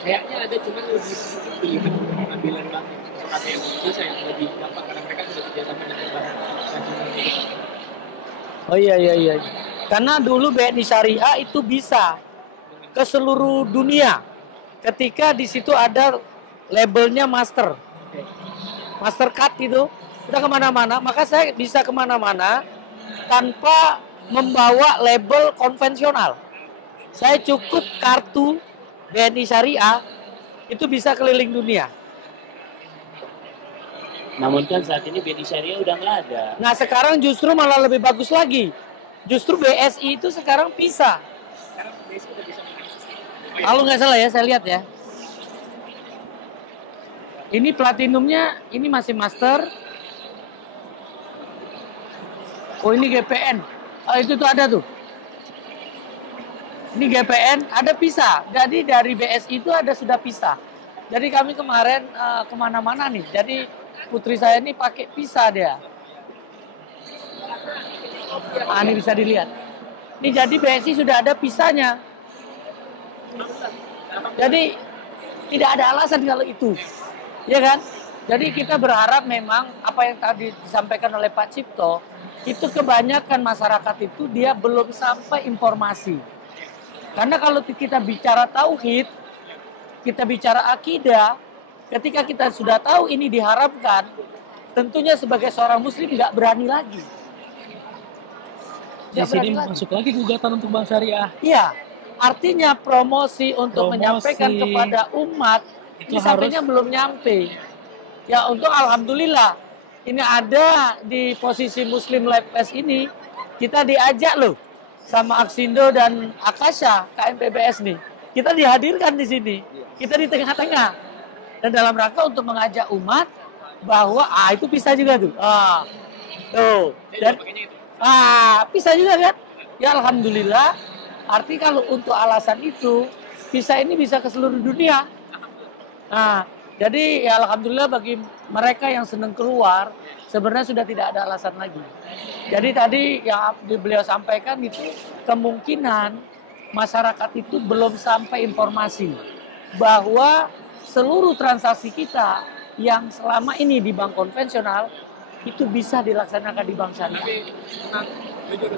Kayaknya ada, cuman lebih sedikit pilihan untuk pengambilan bank. Ada yang bisa yang lebih gampang karena mereka sudah kerjasama dengan bank nasional. Oh iya. Karena dulu BNI Syariah itu bisa ke seluruh dunia. Ketika di situ ada labelnya master. Mastercard itu udah kemana-mana, maka saya bisa kemana-mana tanpa membawa label konvensional. Saya cukup kartu BNI Syariah itu bisa keliling dunia. Namun kan saat ini BNI Syariah udah nggak ada. Nah sekarang justru malah lebih bagus lagi. Justru BSI itu sekarang pisah. Kalau nggak salah ya, saya lihat ya. Ini platinumnya, ini masih master. Oh ini GPN. Oh itu tuh ada tuh. Ini GPN, ada pisah. Jadi dari BSI itu ada sudah pisah. Jadi kami kemarin kemana-mana nih. Jadi putri saya ini pakai pisah dia. Ah, ini bisa dilihat. Ini jadi BSI sudah ada pisahnya. Jadi tidak ada alasan kalau itu. Ya kan? Jadi kita berharap memang apa yang tadi disampaikan oleh Pak Cipto, itu kebanyakan masyarakat itu dia belum sampai informasi. Karena kalau kita bicara tauhid, kita bicara akidah, ketika kita sudah tahu ini diharamkan, tentunya sebagai seorang muslim nggak berani lagi. Di sini masuk lagi gugatan untuk Bank Syariah. Iya, artinya promosi untuk menyampaikan kepada umat, itu ini sampainya belum nyampe. Ya untuk alhamdulillah, ini ada di posisi Muslim Live Fest ini, kita diajak loh sama Aksindo dan Akasha, KMPBS nih. Kita dihadirkan di sini, kita di tengah-tengah. Dan dalam rangka untuk mengajak umat bahwa itu bisa juga tuh. Tuh. Dan bisa juga kan? Ya alhamdulillah. Arti kalau untuk alasan itu bisa ini bisa ke seluruh dunia. Nah, jadi ya alhamdulillah bagi mereka yang senang keluar sebenarnya sudah tidak ada alasan lagi. Jadi tadi yang beliau sampaikan itu kemungkinan masyarakat itu belum sampai informasi bahwa seluruh transaksi kita yang selama ini di bank konvensional itu bisa dilaksanakan di bank syariah. Tapi tentang jujur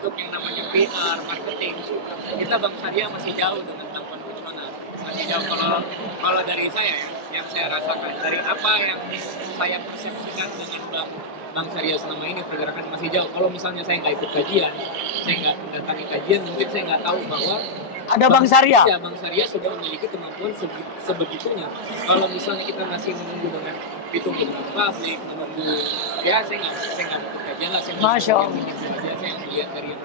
untuk yang namanya PR, marketing, kita bank syariah masih jauh dengan bank konvensional. Masih jauh kalau dari saya ya, yang saya rasakan dari apa yang saya persepsikan dengan bank syariah selama ini pergerakan masih jauh. Kalau misalnya saya nggak ikut kajian, saya nggak mendatangi kajian, mungkin saya nggak tahu bahwa ada bank syariah. Ya, bank syariah sudah memiliki kemampuan sebegitunya. Kalau misalnya kita masih menunggu dengan hitung dengan publik, menunggu ya saya nggak ikut kajian lah. Saya Masya Allah. Saya melihat dari yang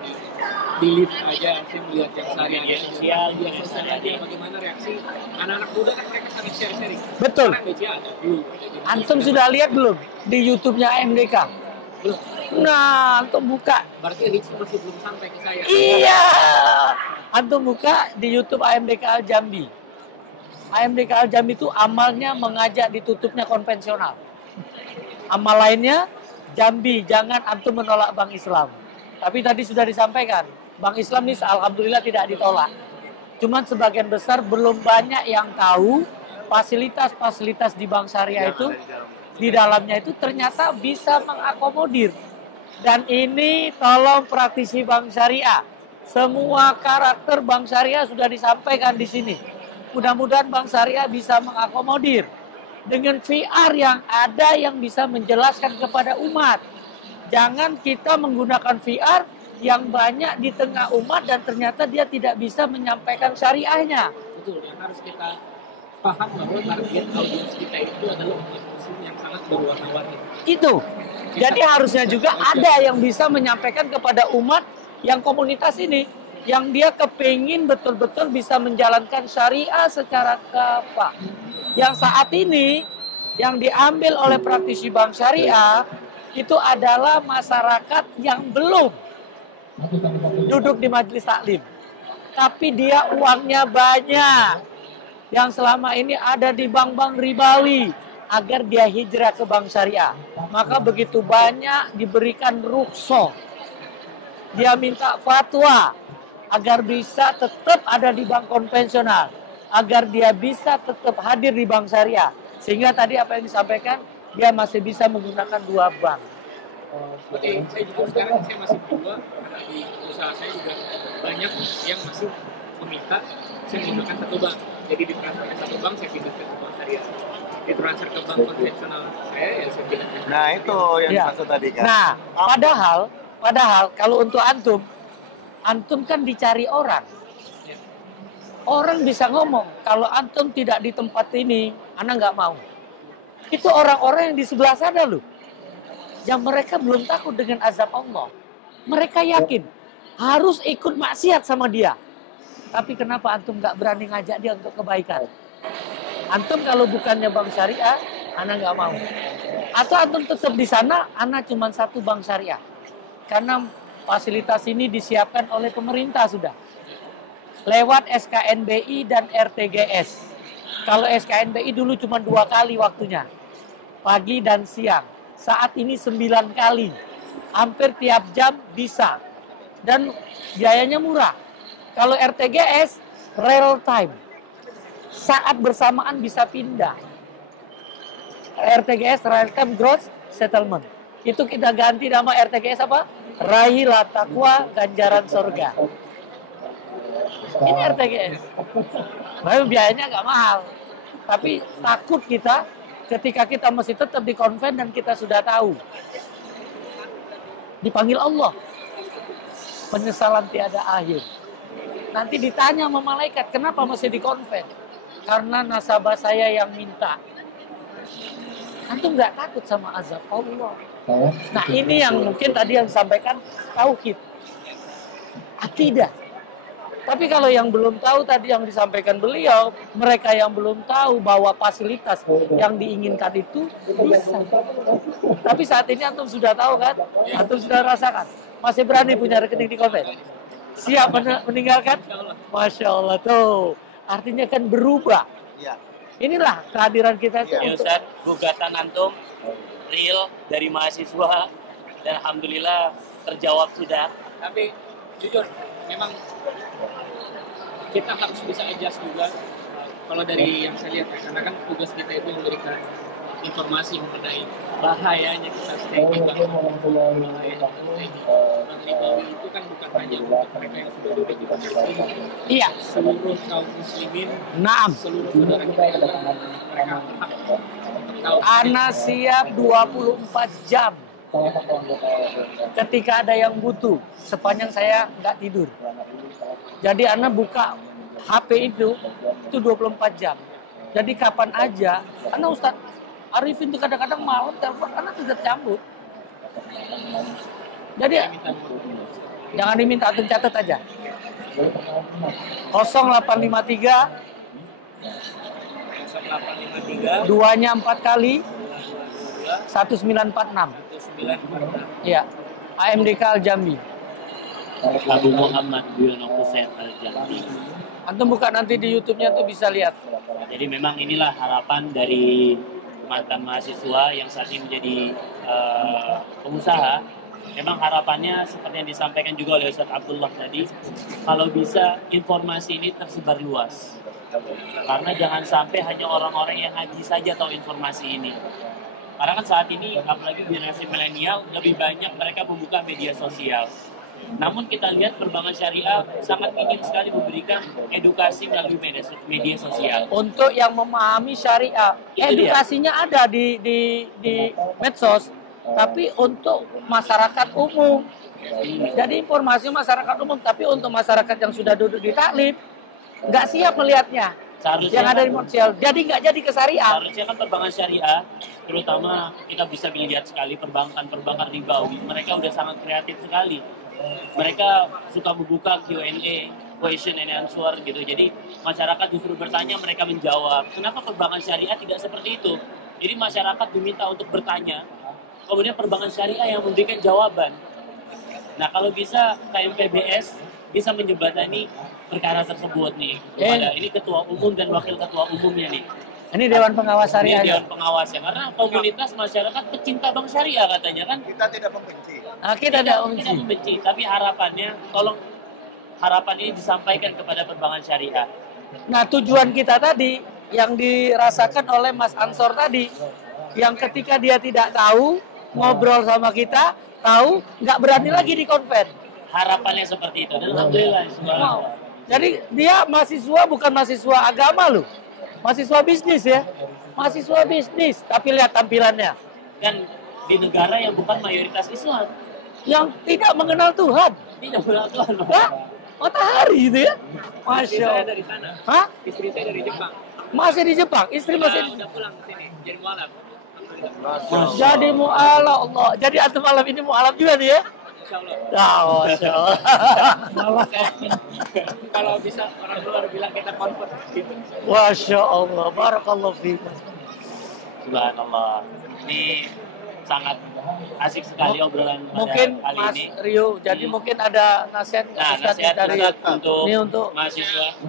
di lift aja, saya melihat yang media sosial, media sosial aja bagaimana reaksi anak-anak muda kan mereka sangat sharing. Betul. Sekarang BCA ada dulu. Antum sudah lihat belum di YouTube-nya AMDK? Belum. Nah, antum buka. Berarti reach masih belum sampai ke saya. Iya. Antum buka di YouTube AMDK Al Jambi. AMDK Al Jambi itu amalnya mengajak ditutupnya konvensional. Amal lainnya Jambi, jangan antum menolak Bank Islam. Tapi tadi sudah disampaikan, Bank Islam ini alhamdulillah tidak ditolak. Cuman sebagian besar belum banyak yang tahu fasilitas-fasilitas di Bank Syariah itu di dalamnya itu ternyata bisa mengakomodir. Dan ini tolong praktisi Bank Syariah. Semua karakter Bank Syariah sudah disampaikan di sini. Mudah-mudahan Bank Syariah bisa mengakomodir dengan VR yang ada yang bisa menjelaskan kepada umat. Jangan kita menggunakan VR yang banyak di tengah umat dan ternyata dia tidak bisa menyampaikan syariahnya. Betul, yang harus kita paham bahwa target audiens kita itu adalah umat muslim yang sangat berwarna-warni. Itu. Jadi harusnya juga ada yang bisa menyampaikan kepada umat yang komunitas ini, yang dia kepingin betul-betul bisa menjalankan syariah secara kafah. Yang saat ini yang diambil oleh praktisi bank syariah itu adalah masyarakat yang belum duduk di majelis taklim, tapi dia uangnya banyak, yang selama ini ada di bank-bank ribawi, agar dia hijrah ke bank syariah. Maka begitu banyak diberikan rukhsah, dia minta fatwa agar bisa tetap ada di bank konvensional, agar dia bisa tetap hadir di bank syariah. Sehingga tadi apa yang disampaikan, dia masih bisa menggunakan 2 bank. Oke, saya juga sekarang saya masih berdua, karena di usaha saya juga banyak yang masih meminta saya menggunakan 1 bank. Jadi ditransfer ke 1 bank, saya pindah ke bank syariah. Ditransfer ke bank konvensional saya, ya saya pindah ke. Nah itu yang dimaksud tadi kan. Nah, padahal kalau untuk antum kan dicari orang. Orang bisa ngomong, kalau antum tidak di tempat ini, anak nggak mau. Itu orang-orang yang di sebelah sana loh, yang mereka belum takut dengan azab Allah. Mereka yakin harus ikut maksiat sama dia. Tapi kenapa antum nggak berani ngajak dia untuk kebaikan? Antum kalau bukannya bank syariah, anak nggak mau. Atau antum tetap di sana, anak cuma 1 bank syariah. Karena fasilitas ini disiapkan oleh pemerintah sudah. Lewat SKNBI dan RTGS. Kalau SKNBI dulu cuma 2 kali waktunya. Pagi dan siang. Saat ini 9 kali. Hampir tiap jam bisa. Dan biayanya murah. Kalau RTGS, real time. Saat bersamaan bisa pindah. RTGS, real time gross settlement. Itu kita ganti nama RTGS apa? Rahilah takwa ganjaran surga. Ini RTGS. Tapi biayanya nggak mahal. Tapi takut kita ketika kita masih tetap di konven dan kita sudah tahu. Dipanggil Allah. Penyesalan tiada akhir. Nanti ditanya sama malaikat, kenapa masih di konven? Karena nasabah saya yang minta. Antum nggak takut sama azab Allah. Nah ini yang mungkin tadi yang disampaikan tauhid. Akidah. Tapi kalau yang belum tahu tadi yang disampaikan beliau, mereka yang belum tahu bahwa fasilitas yang diinginkan itu bisa. Tapi saat ini antum sudah tahu kan? Antum sudah rasakan. Masih berani punya rekening di konven? Siap meninggalkan? Masya Allah tuh. Artinya kan berubah. Inilah kehadiran kita itu. Ya Ustaz, gugatan antum real dari mahasiswa dan alhamdulillah terjawab sudah. Tapi jujur, memang kita harus bisa adjust juga. Kalau dari yang saya lihat, karena kan tugas kita itu memberikan informasi mengenai bahayanya kita stay di bank. Bahayanya kita stay di bank ribawi itu kan bukan hanya untuk mereka yang sudah duduk di bank muslim. Iya. Seluruh kaum muslimin, Naam. seluruh saudara kita yang mereka berhak untuk tahu. Ana siap 24 jam. Ketika ada yang butuh, sepanjang saya nggak tidur. Jadi Ana buka HP itu 24 jam. Jadi kapan aja, Ana Ustaz Arifin itu kadang-kadang malam telepon, Ana tidak cabut. Jadi jangan diminta, antum catat aja. 0853 2-nya 4 kali 1946. Iya. AMDK Al-Jambi. Abu Muhammad Biono Hussein Al-Jambi. Antum buka nanti di YouTube-nya tuh bisa lihat. Jadi memang inilah harapan dari mantan mahasiswa yang saat ini menjadi pengusaha. Memang harapannya seperti yang disampaikan juga oleh Ustaz Abdullah tadi, kalau bisa informasi ini tersebar luas. Karena jangan sampai hanya orang-orang yang ngaji saja tahu informasi ini. Karena kan saat ini apalagi generasi milenial lebih banyak mereka membuka media sosial. Namun kita lihat perbankan syariah sangat ingin sekali memberikan edukasi melalui media sosial. Untuk yang memahami syariah, edukasinya ada di medsos. Tapi untuk masyarakat umum Jadi informasi masyarakat umum, tapi untuk masyarakat yang sudah duduk di taklim nggak siap melihatnya. Seharusnya Yang ada di sosial, jadi nggak jadi ke syariah. Seharusnya kan perbankan syariah, terutama kita bisa melihat sekali perbankan ribawi, mereka udah sangat kreatif sekali. Mereka suka membuka Q&A, question and answer gitu. Jadi masyarakat justru bertanya, mereka menjawab. Kenapa perbankan syariah tidak seperti itu? Jadi masyarakat diminta untuk bertanya, kemudian perbankan syariah yang memberikan jawaban. Nah, kalau bisa KMPBS bisa menjembatani perkara tersebut nih. Ini ketua umum dan wakil ketua umumnya nih. Ini Dewan Pengawas Syariah. Ini Dewan Pengawas ya, karena komunitas masyarakat pecinta bank syariah katanya kan. Kita tidak membenci. Kita tidak membenci, tapi harapannya tolong harapan ini disampaikan kepada perbankan syariah. Nah, tujuan kita tadi yang dirasakan oleh Mas Ansor tadi, yang ketika dia tidak tahu, ngobrol sama kita, tahu, nggak berani lagi di konven. Harapannya seperti itu. Dan alhamdulillah. Jadi dia mahasiswa bukan mahasiswa agama loh. Mahasiswa bisnis ya. Mahasiswa bisnis, tapi lihat tampilannya. Dan di negara yang bukan mayoritas Islam. Yang tidak mengenal Tuhan. Tidak mengenal Tuhan. Hah? Matahari itu ya. Masya Allah. Dari sana. Hah? Istri saya dari Jepang. Masih di Jepang. Istri masih di... Udah pulang ke sini. Jadi mualaf. Jadi mu'alaf Allah. Jadi antum malam ini mu'alaf juga nih ya? Masya Allah. Kalau bisa orang luar bilang kita convert gitu. Masya Allah. Barakallahu fiikum. Subhanallah. Ini sangat asik sekali obrolan mungkin kali Mas ini. Rio, jadi mungkin ada nasihat nasihat dari untuk mahasiswa.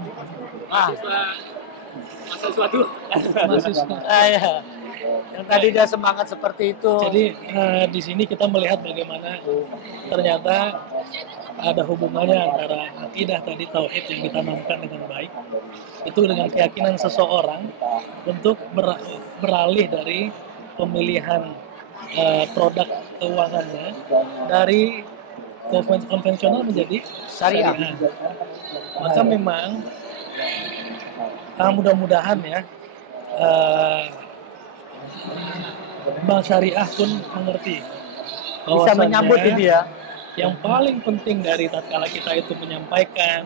Mahasiswa dulu. Ya. Yang tadi dia semangat seperti itu. Jadi di sini kita melihat bagaimana ternyata ada hubungannya antara akidah tadi tauhid yang ditanamkan dengan baik itu dengan keyakinan seseorang untuk beralih dari pemilihan produk keuangannya dari konvensional menjadi syariah. Maka memang mudah-mudahan ya bank syariah pun mengerti bisa menyambut ini ya. Yang paling penting dari tatkala kita itu menyampaikan,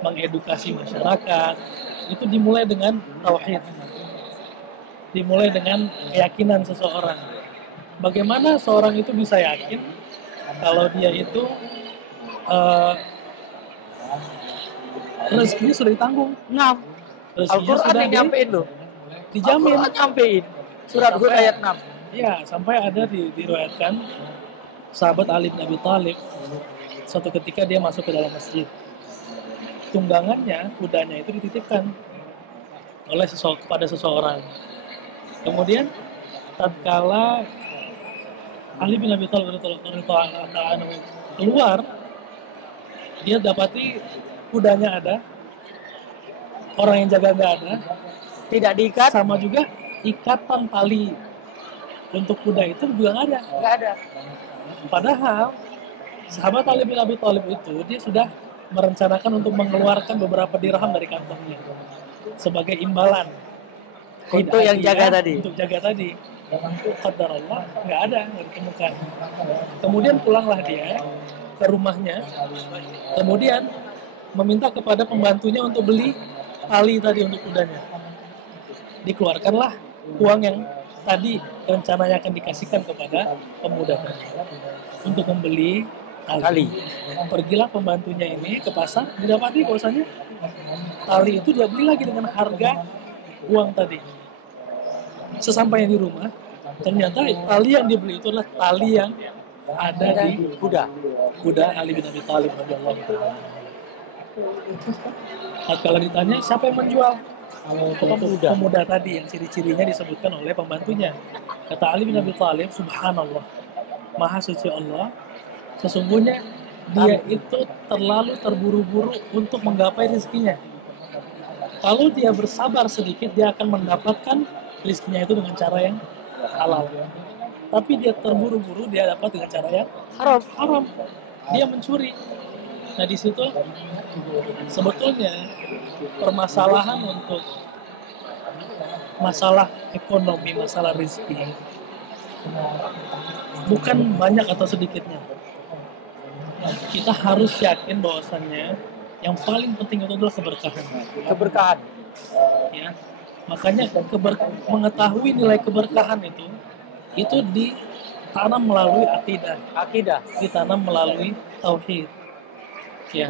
mengedukasi masyarakat, itu dimulai dengan tauhid, dimulai dengan keyakinan seseorang. Bagaimana seorang itu bisa yakin kalau dia itu rezekinya sudah ditanggung? Nah, Al-Quran yang nyampein loh. Dijamin. Al-Quran nyampein. Surat Hud ayat 6. Ya, sampai ada diriwayatkan sahabat Ali bin Abi Thalib suatu ketika dia masuk ke dalam masjid. Tunggangannya, kudanya itu dititipkan oleh kepada seseorang. Kemudian tatkala Ali bin Abi Thalib keluar, dia dapati kudanya ada, orang yang jaga nggak ada, tidak diikat, sama juga ikatan tali untuk kuda itu juga nggak ada. Padahal sahabat Ali bin Abi Thalib itu dia sudah merencanakan untuk mengeluarkan beberapa dirham dari kantongnya sebagai imbalan untuk yang jaga tadi. Untuk jaga tadi. Qadar Allah nggak ditemukan. Kemudian pulanglah dia ke rumahnya. Kemudian meminta kepada pembantunya untuk beli tali tadi untuk kudanya. Dikeluarkanlah uang yang tadi rencananya akan dikasihkan kepada pemuda tadi untuk membeli tali. Pergilah pembantunya ini ke pasar, didapati bahwasanya tali itu dia beli lagi dengan harga uang tadi. Sesampainya di rumah, ternyata tali yang dibeli itu adalah tali yang ada di kuda Ali bin Abi Thalib radhiyallahu anhu. Kalau ditanya siapa yang menjual? Pemuda tadi yang ciri-cirinya disebutkan oleh pembantunya. Kata Ali bin Abi Thalib, subhanallah, maha suci Allah, sesungguhnya dia itu terlalu terburu-buru untuk menggapai rezekinya. Kalau dia bersabar sedikit, dia akan mendapatkan rezekinya itu dengan cara yang halal. Tapi dia terburu-buru, dia dapat dengan cara yang haram. Dia mencuri. Nah di situ sebetulnya permasalahan untuk masalah ekonomi, masalah rezeki bukan banyak atau sedikitnya. kita harus yakin bahwasannya yang paling penting itu adalah keberkahan. Keberkahan. Ya, makanya mengetahui nilai keberkahan itu ditanam melalui akidah, ditanam melalui tauhid. Ya,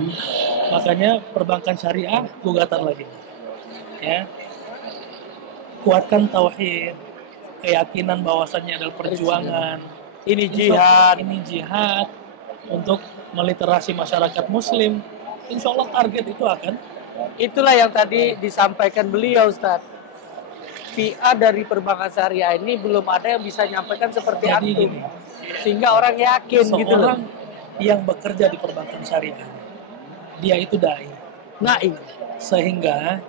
makanya perbankan syariah gugatan lagi. Ya, kuatkan tauhid, keyakinan bahwasannya adalah perjuangan. Ini jihad. Ini jihad untuk meliterasi masyarakat Muslim. Insya Allah target itu akan. Itulah yang tadi disampaikan beliau, Ustaz. VA dari perbankan syariah ini belum ada yang bisa nyampaikan seperti Jadi antum. gini, Sehingga orang yakin gitu loh. seorang yang bekerja di perbankan syariah, dia itu dai. Naim. Sehingga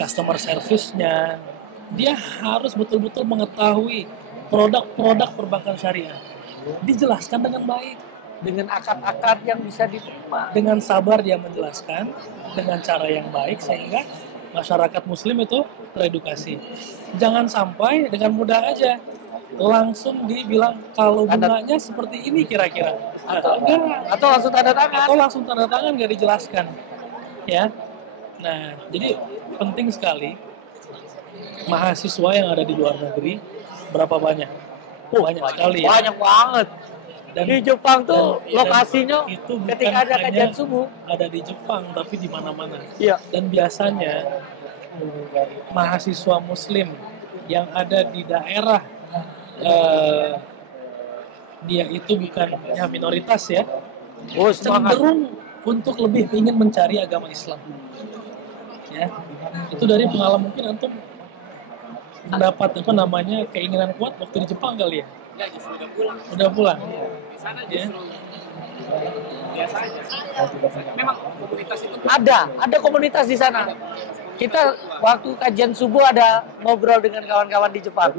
customer service-nya, dia harus betul-betul mengetahui produk-produk perbankan syariah. Dijelaskan dengan baik. Dengan akad-akad yang bisa diterima. Dengan sabar dia menjelaskan, dengan cara yang baik, sehingga masyarakat muslim itu teredukasi. Jangan sampai dengan mudah aja langsung dibilang kalau bunganya seperti ini kira-kira. Atau langsung tanda tangan. Atau langsung tanda tangan nggak dijelaskan. Ya. Nah, jadi penting sekali mahasiswa yang ada di luar negeri berapa banyak? Banyak sekali ya. Banyak banget. Dan di Jepang tuh lokasinya itu ketika ada kajian subuh ada di Jepang tapi di mana-mana. Iya. Dan biasanya mahasiswa muslim yang ada di daerah dia itu bukan minoritas ya. Cenderung untuk lebih ingin mencari agama Islam. Ya. Itu dari pengalaman mungkin antum mendapat keinginan kuat waktu di Jepang kali ya. Ya, justru udah pulang. Udah pulang. Di sana justru biasa aja. Memang komunitas itu ada komunitas di sana. Kita waktu kajian subuh ada ngobrol dengan kawan-kawan di Jepang.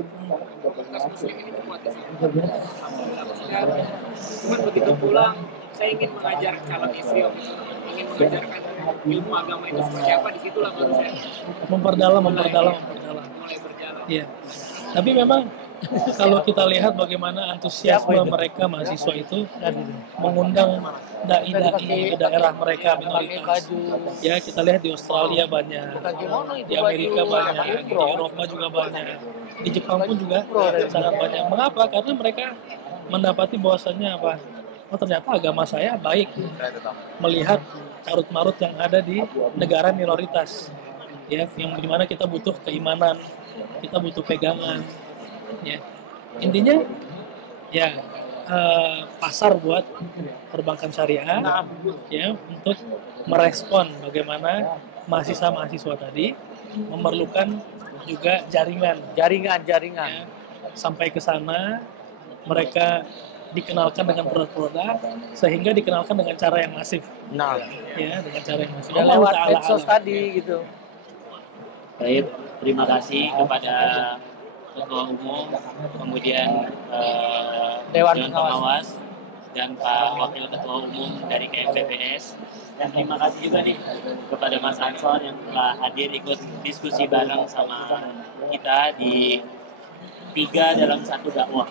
komunitas muslim ini kuat di sana. Cuman begitu pulang, saya ingin mengajar calon istri, ingin mengajarkan ilmu agama itu seperti apa, disitulah baru saya memperdalam. mulai berjalan. Iya. Tapi memang kalau kita lihat bagaimana antusiasme mereka mahasiswa itu dan mengundang dai-dai ke daerah mereka minoritas. Ya, kita lihat di Australia banyak, di Amerika banyak, di Eropa juga banyak, di Jepang pun juga sangat banyak. Mengapa? Karena mereka mendapati bahwasannya apa? Oh, ternyata agama saya baik. Melihat carut-marut yang ada di negara minoritas. Ya, yang dimana kita butuh keimanan, kita butuh pegangan. Ya, intinya ya pasar buat perbankan syariah ya untuk merespon bagaimana mahasiswa tadi memerlukan juga jaringan ya, sampai ke sana mereka dikenalkan dengan produk-produk sehingga dikenalkan dengan cara yang masif. Ya, dengan cara yang masif. Lewat medsos tadi gitu. Baik, terima kasih kepada Ketua Umum, kemudian Dewan Pengawas, dan Pak Wakil Ketua Umum dari KMPBS. Dan terima kasih juga nih kepada Mas Ansor yang telah hadir ikut diskusi bareng sama kita di 3 dalam 1 dakwah,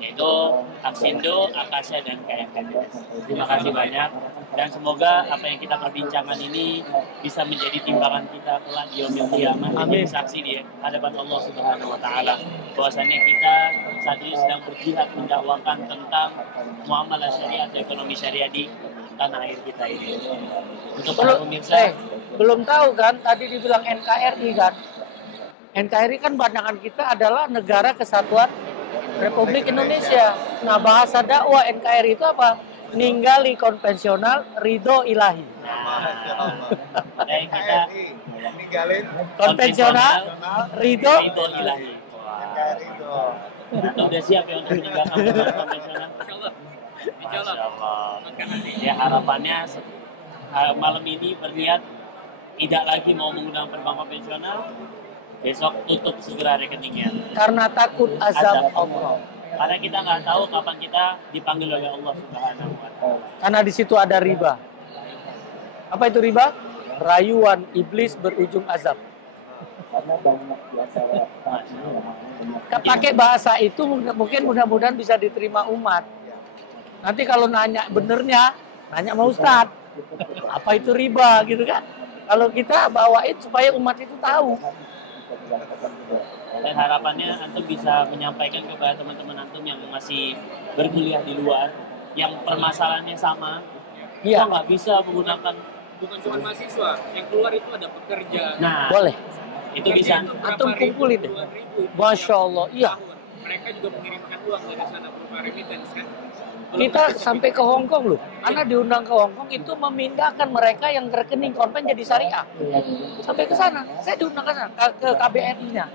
yaitu Aksindo, Akasya, dan KMPBS. Terima kasih banyak. Dan semoga apa yang kita perbincangkan ini bisa menjadi timbangan kita kelak di yaumil qiyamah, menjadi saksi di hadapan Allah Subhanahu wa taala bahwasanya kita saat ini sedang berjihad mendakwakan tentang muamalah syariah atau ekonomi syariah di tanah air kita ini. Untuk para pemirsa, belum tahu kan tadi dibilang NKRI kan. NKRI kan pandangan kita adalah Negara Kesatuan Republik Indonesia. Nah, bahasa dakwah NKRI itu apa? Ninggali konvensional, ridho ilahi. Dari kita ninggalin konvensional, ridho ilahi. NKRI itu. Udah siap ya untuk meninggalkan konvensional? Masya Allah. Ya, harapannya malam ini berniat tidak lagi mau menggunakan perbankan konvensional. Besok tutup segera rekeningnya. Karena takut azab Allah. Karena kita nggak tahu kapan kita dipanggil oleh Allah Subhanahu wa taala. Karena di situ ada riba. Apa itu riba? Rayuan iblis berujung azab. Pakai bahasa itu mungkin mudah-mudahan bisa diterima umat. Nanti kalau nanya benernya, nanya sama Ustadz, apa itu riba gitu kan? Kalau kita bawain supaya umat itu tahu. Dan harapannya antum bisa menyampaikan kepada teman-teman antum yang masih berkuliah di luar, yang permasalahannya sama, Iya. kok nggak bisa menggunakan. Bukan cuma mahasiswa, yang keluar itu ada pekerja. Nah, Boleh. itu bisa. Antum kumpulin deh. Ribu, Masya Allah, iya. mereka juga mengirimkan uang dari sana berupa remittance kan. Kita sampai ke Hong Kong loh. Karena diundang ke Hong Kong itu memindahkan mereka yang rekening konven jadi syariah. Sampai ke sana. Saya diundang ke sana, ke KBRI-nya.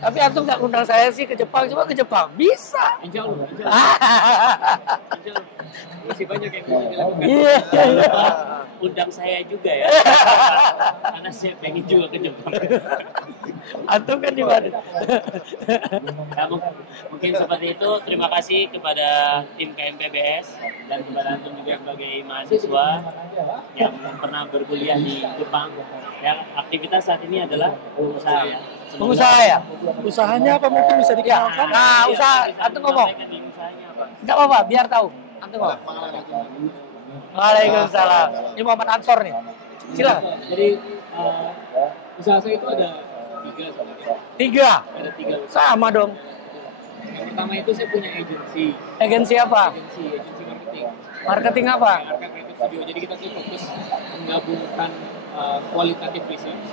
Tapi antum nggak undang saya sih ke Jepang, coba ke Jepang. Bisa. Insya Allah, insya Allah. Masih banyak yang bisa dilakukan. Iya. Undang saya juga ya. Karena saya pengen juga ke Jepang. Antum kan di mana? Ya, mungkin seperti itu. Terima kasih kepada tim KMPBS dan kepada antum juga sebagai mahasiswa yang pernah berkuliah di Jepang. Yang aktivitas saat ini adalah usaha ya. Pengusaha ya? Usahanya apa mungkin bisa dikenalkan? Nah, usaha. Antum ngomong. Nggak apa-apa, biar tahu. Antum ngomong. Waalaikumsalam. Ini Muhammad Ansor nih. Silakan. Jadi usaha saya itu ada 3 sebenarnya. 3. Ada 3 usaha. Sama dong. Yang pertama itu saya punya agensi. Agensi apa? Agensi marketing. Marketing apa? Arka Creative Studio. Jadi kita tuh fokus menggabungkan kualitatif research,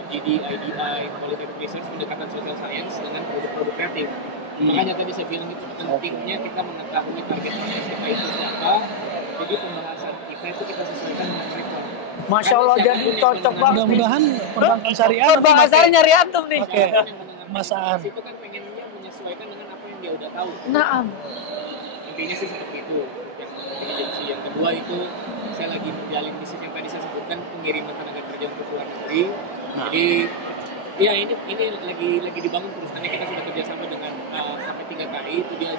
FGD, IDI, qualitative research, pendekatan social science dengan produk-produk kreatif. Makanya tadi saya bilang itu pentingnya kita mengetahui target market kita itu siapa. Jadi pembahasan kita itu kita sesuaikan dengan mereka. Masya Allah, jadi cocok banget. Mudah-mudahan perbankan syariah Oh, Bang Asari nyari antum nih. Oke. Mas Aan. Itu kan pengennya menyesuaikan dengan apa yang dia udah tahu. Naam. Intinya sih seperti itu. Yang agensi yang kedua itu saya lagi menjalin bisnis yang tadi saya sebutkan, pengiriman tenaga kerja untuk luar negeri. Jadi ya ini lagi dibangun terus, karena kita sudah kerjasama dengan HP3KI, itu dia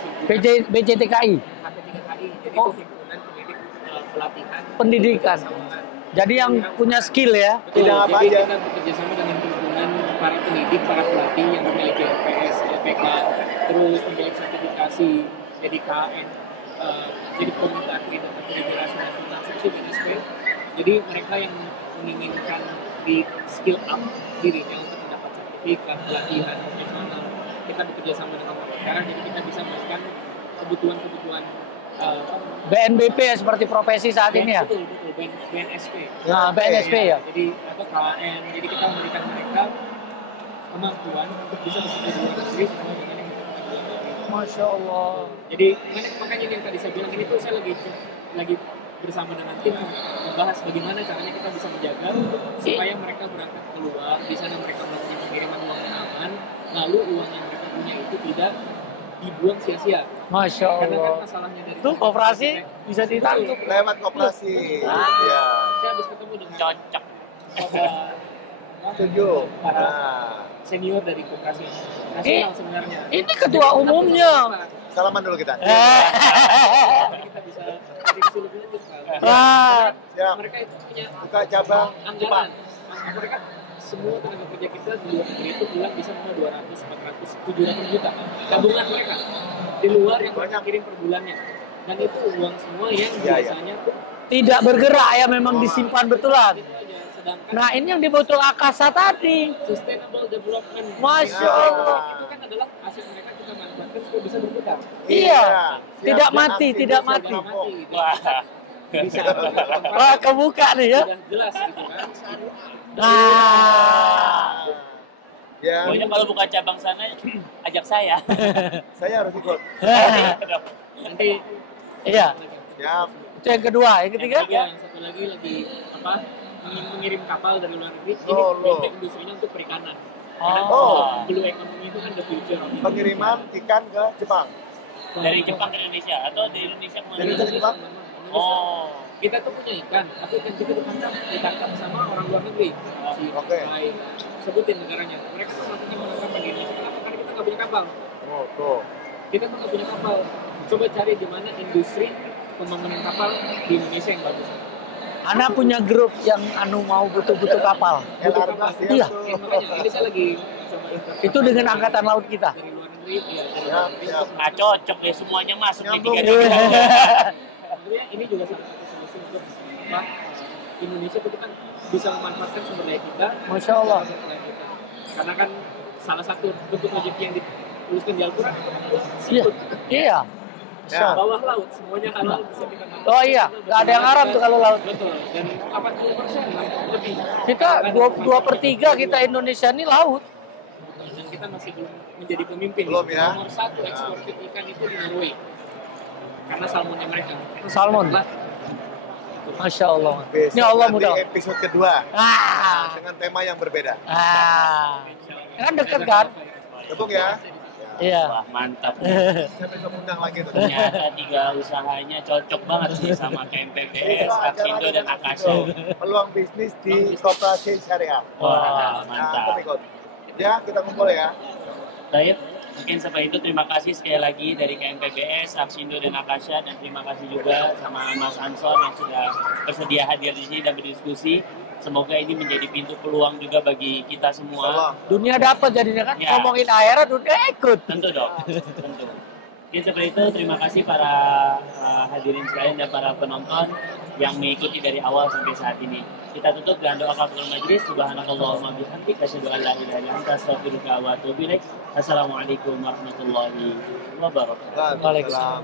BJTKI. HP3KI, jadi Oh. itu himpunan pendidik pelatihan Pendidikan. Jadi yang punya skill ya. Betul, Tidak apa jadi aja. kita bekerjasama dengan himpunan para pendidik, para pelatih yang memiliki LPS, LPK, terus memiliki sertifikasi, jadi KN, jadi komite akreditasi regulasi nasional seperti BNSP. Jadi mereka yang menginginkan di skill up dirinya untuk mendapat sertifikat, pelatihan profesional, kita bekerjasama dengan mereka, jadi kita bisa memberikan kebutuhan-kebutuhan BNBP ya, seperti profesi saat ini ya. Betul, BNSP. Nah, BNSP ya. Jadi atau KN, jadi kita memberikan mereka kemampuan untuk bisa bekerja di luar negeri sesuai dengan yang kita pelajari. Masya Allah. Jadi makanya yang tadi saya bilang ini tuh saya lagi bersama dengan tim membahas bagaimana caranya kita bisa menjaga supaya mereka berangkat keluar, di sana mereka melakukan pengiriman uang yang aman, lalu uang yang mereka punya itu tidak dibuang sia-sia. Masya Karena kan Allah. masalahnya dari Itu koperasi bisa ditangkap. Lewat koperasi. Ya. saya habis ketemu dengan Cocok. Setuju. para Nah, senior dari koperasi nasional sebenarnya. Ini ketua umumnya. salaman dulu kita. Kita bisa prediksi lebih lanjut Pak. Wah. Siap. Mereka itu punya Buka cabang anggaran. Mereka semua tenaga kerja kita di luar negeri itu bulan bisa mau 200, 400, 700 juta tabungan mereka di luar yang mereka kirim per bulannya, dan itu uang semua yang biasanya Tidak bergerak ya, memang disimpan betulan. itu aja. Sedangkan Nah, ini yang dibutuh Akasa tadi. sustainable development Masya Allah. itu kan adalah aset mereka kita manfaatkan supaya bisa berputar. Iya. Siap. Tidak Dan mati, aksi tidak bisa mati. dirampok. Wah. Bisa Wah, kebuka nih ya. sudah jelas gitu kan. Nah. Ya, Pokoknya kalau buka cabang sana, ajak saya. saya harus ikut. Nanti Iya. Siap. Itu yang kedua, yang ketiga. yang satu lagi apa mengirim kapal dari luar negeri. Ini Oh, loh. industrinya untuk perikanan. Oh. Blue economy itu kan the future of it. Pengiriman ikan ke Jepang. Dari Jepang ke Indonesia atau dari Indonesia ke Dari mana? Jepang. Oh. Kita tuh punya ikan, tapi ikan kita ditangkap sama orang luar negeri. Si Oke. Thai, sebutin negaranya. Mereka tuh melakukan penangkapan di Indonesia. Kenapa? Karena kita nggak punya kapal. Oh, tuh. Kita tuh nggak punya kapal. Coba cari di mana industri pembangunan kapal di Indonesia yang bagus. Anak punya grup yang mau butuh-butuh kapal. LR-nya siap Iya. tuh. Makanya ini saya lagi coba interview Itu dengan angkatan laut kita. dari luar negeri, ya dari Siap, luar negeri. siap. Nah, cocok ya, semuanya masuk di Nyambung. tiga ini juga salah satu solusi untuk apa, Indonesia itu kan bisa memanfaatkan sumber daya kita. Masya Allah. Karena kan salah satu bentuk rezeki yang dituliskan di Al-Quran itu kan Iya. seafood. Iya. Ya. Bawah laut semuanya halal bisa kita manfaatkan. Oh iya, nggak ada yang haram tuh kalau laut. Betul. Dan 80% lebih. Kita 2/3 kita Indonesia ini laut. Dan kita masih belum menjadi pemimpin. Belum ya. Nomor 1 ekspor ikan itu di Norway. Karena salmonnya mereka. Salmon. Lah, Masya Allah. Besok Ini Allah nanti mudah. episode kedua dengan tema yang berbeda. Kan deket kan? Tepuk ya. Iya. Wah, mantap. Sampai undang lagi tuh. Ternyata 3 usahanya cocok banget sih sama KMPBS, Aksindo, dan Akasha. Peluang bisnis di koperasi syariah. Wah, Nah, mantap. ikut. Ya, kita kumpul ya. Baik, mungkin seperti itu. Terima kasih sekali lagi dari KMPBS, Aksindo, dan Akasha, dan terima kasih juga sama Mas Ansor yang sudah bersedia hadir di sini dan berdiskusi. Semoga ini menjadi pintu peluang juga bagi kita semua. Dunia dapat jadinya kan, Ya. ngomongin akhirat dunia ikut. Tentu dong, tentu. Mungkin seperti itu. Terima kasih para hadirin sekalian dan para penonton yang mengikuti dari awal sampai saat ini. Kita tutup dengan doa kafaratul majelis. Subhanakallahumma bihamdika asyhadu an la ilaha illa anta astaghfiruka wa atubu ilaik. Assalamualaikum warahmatullahi wabarakatuh. Waalaikumsalam.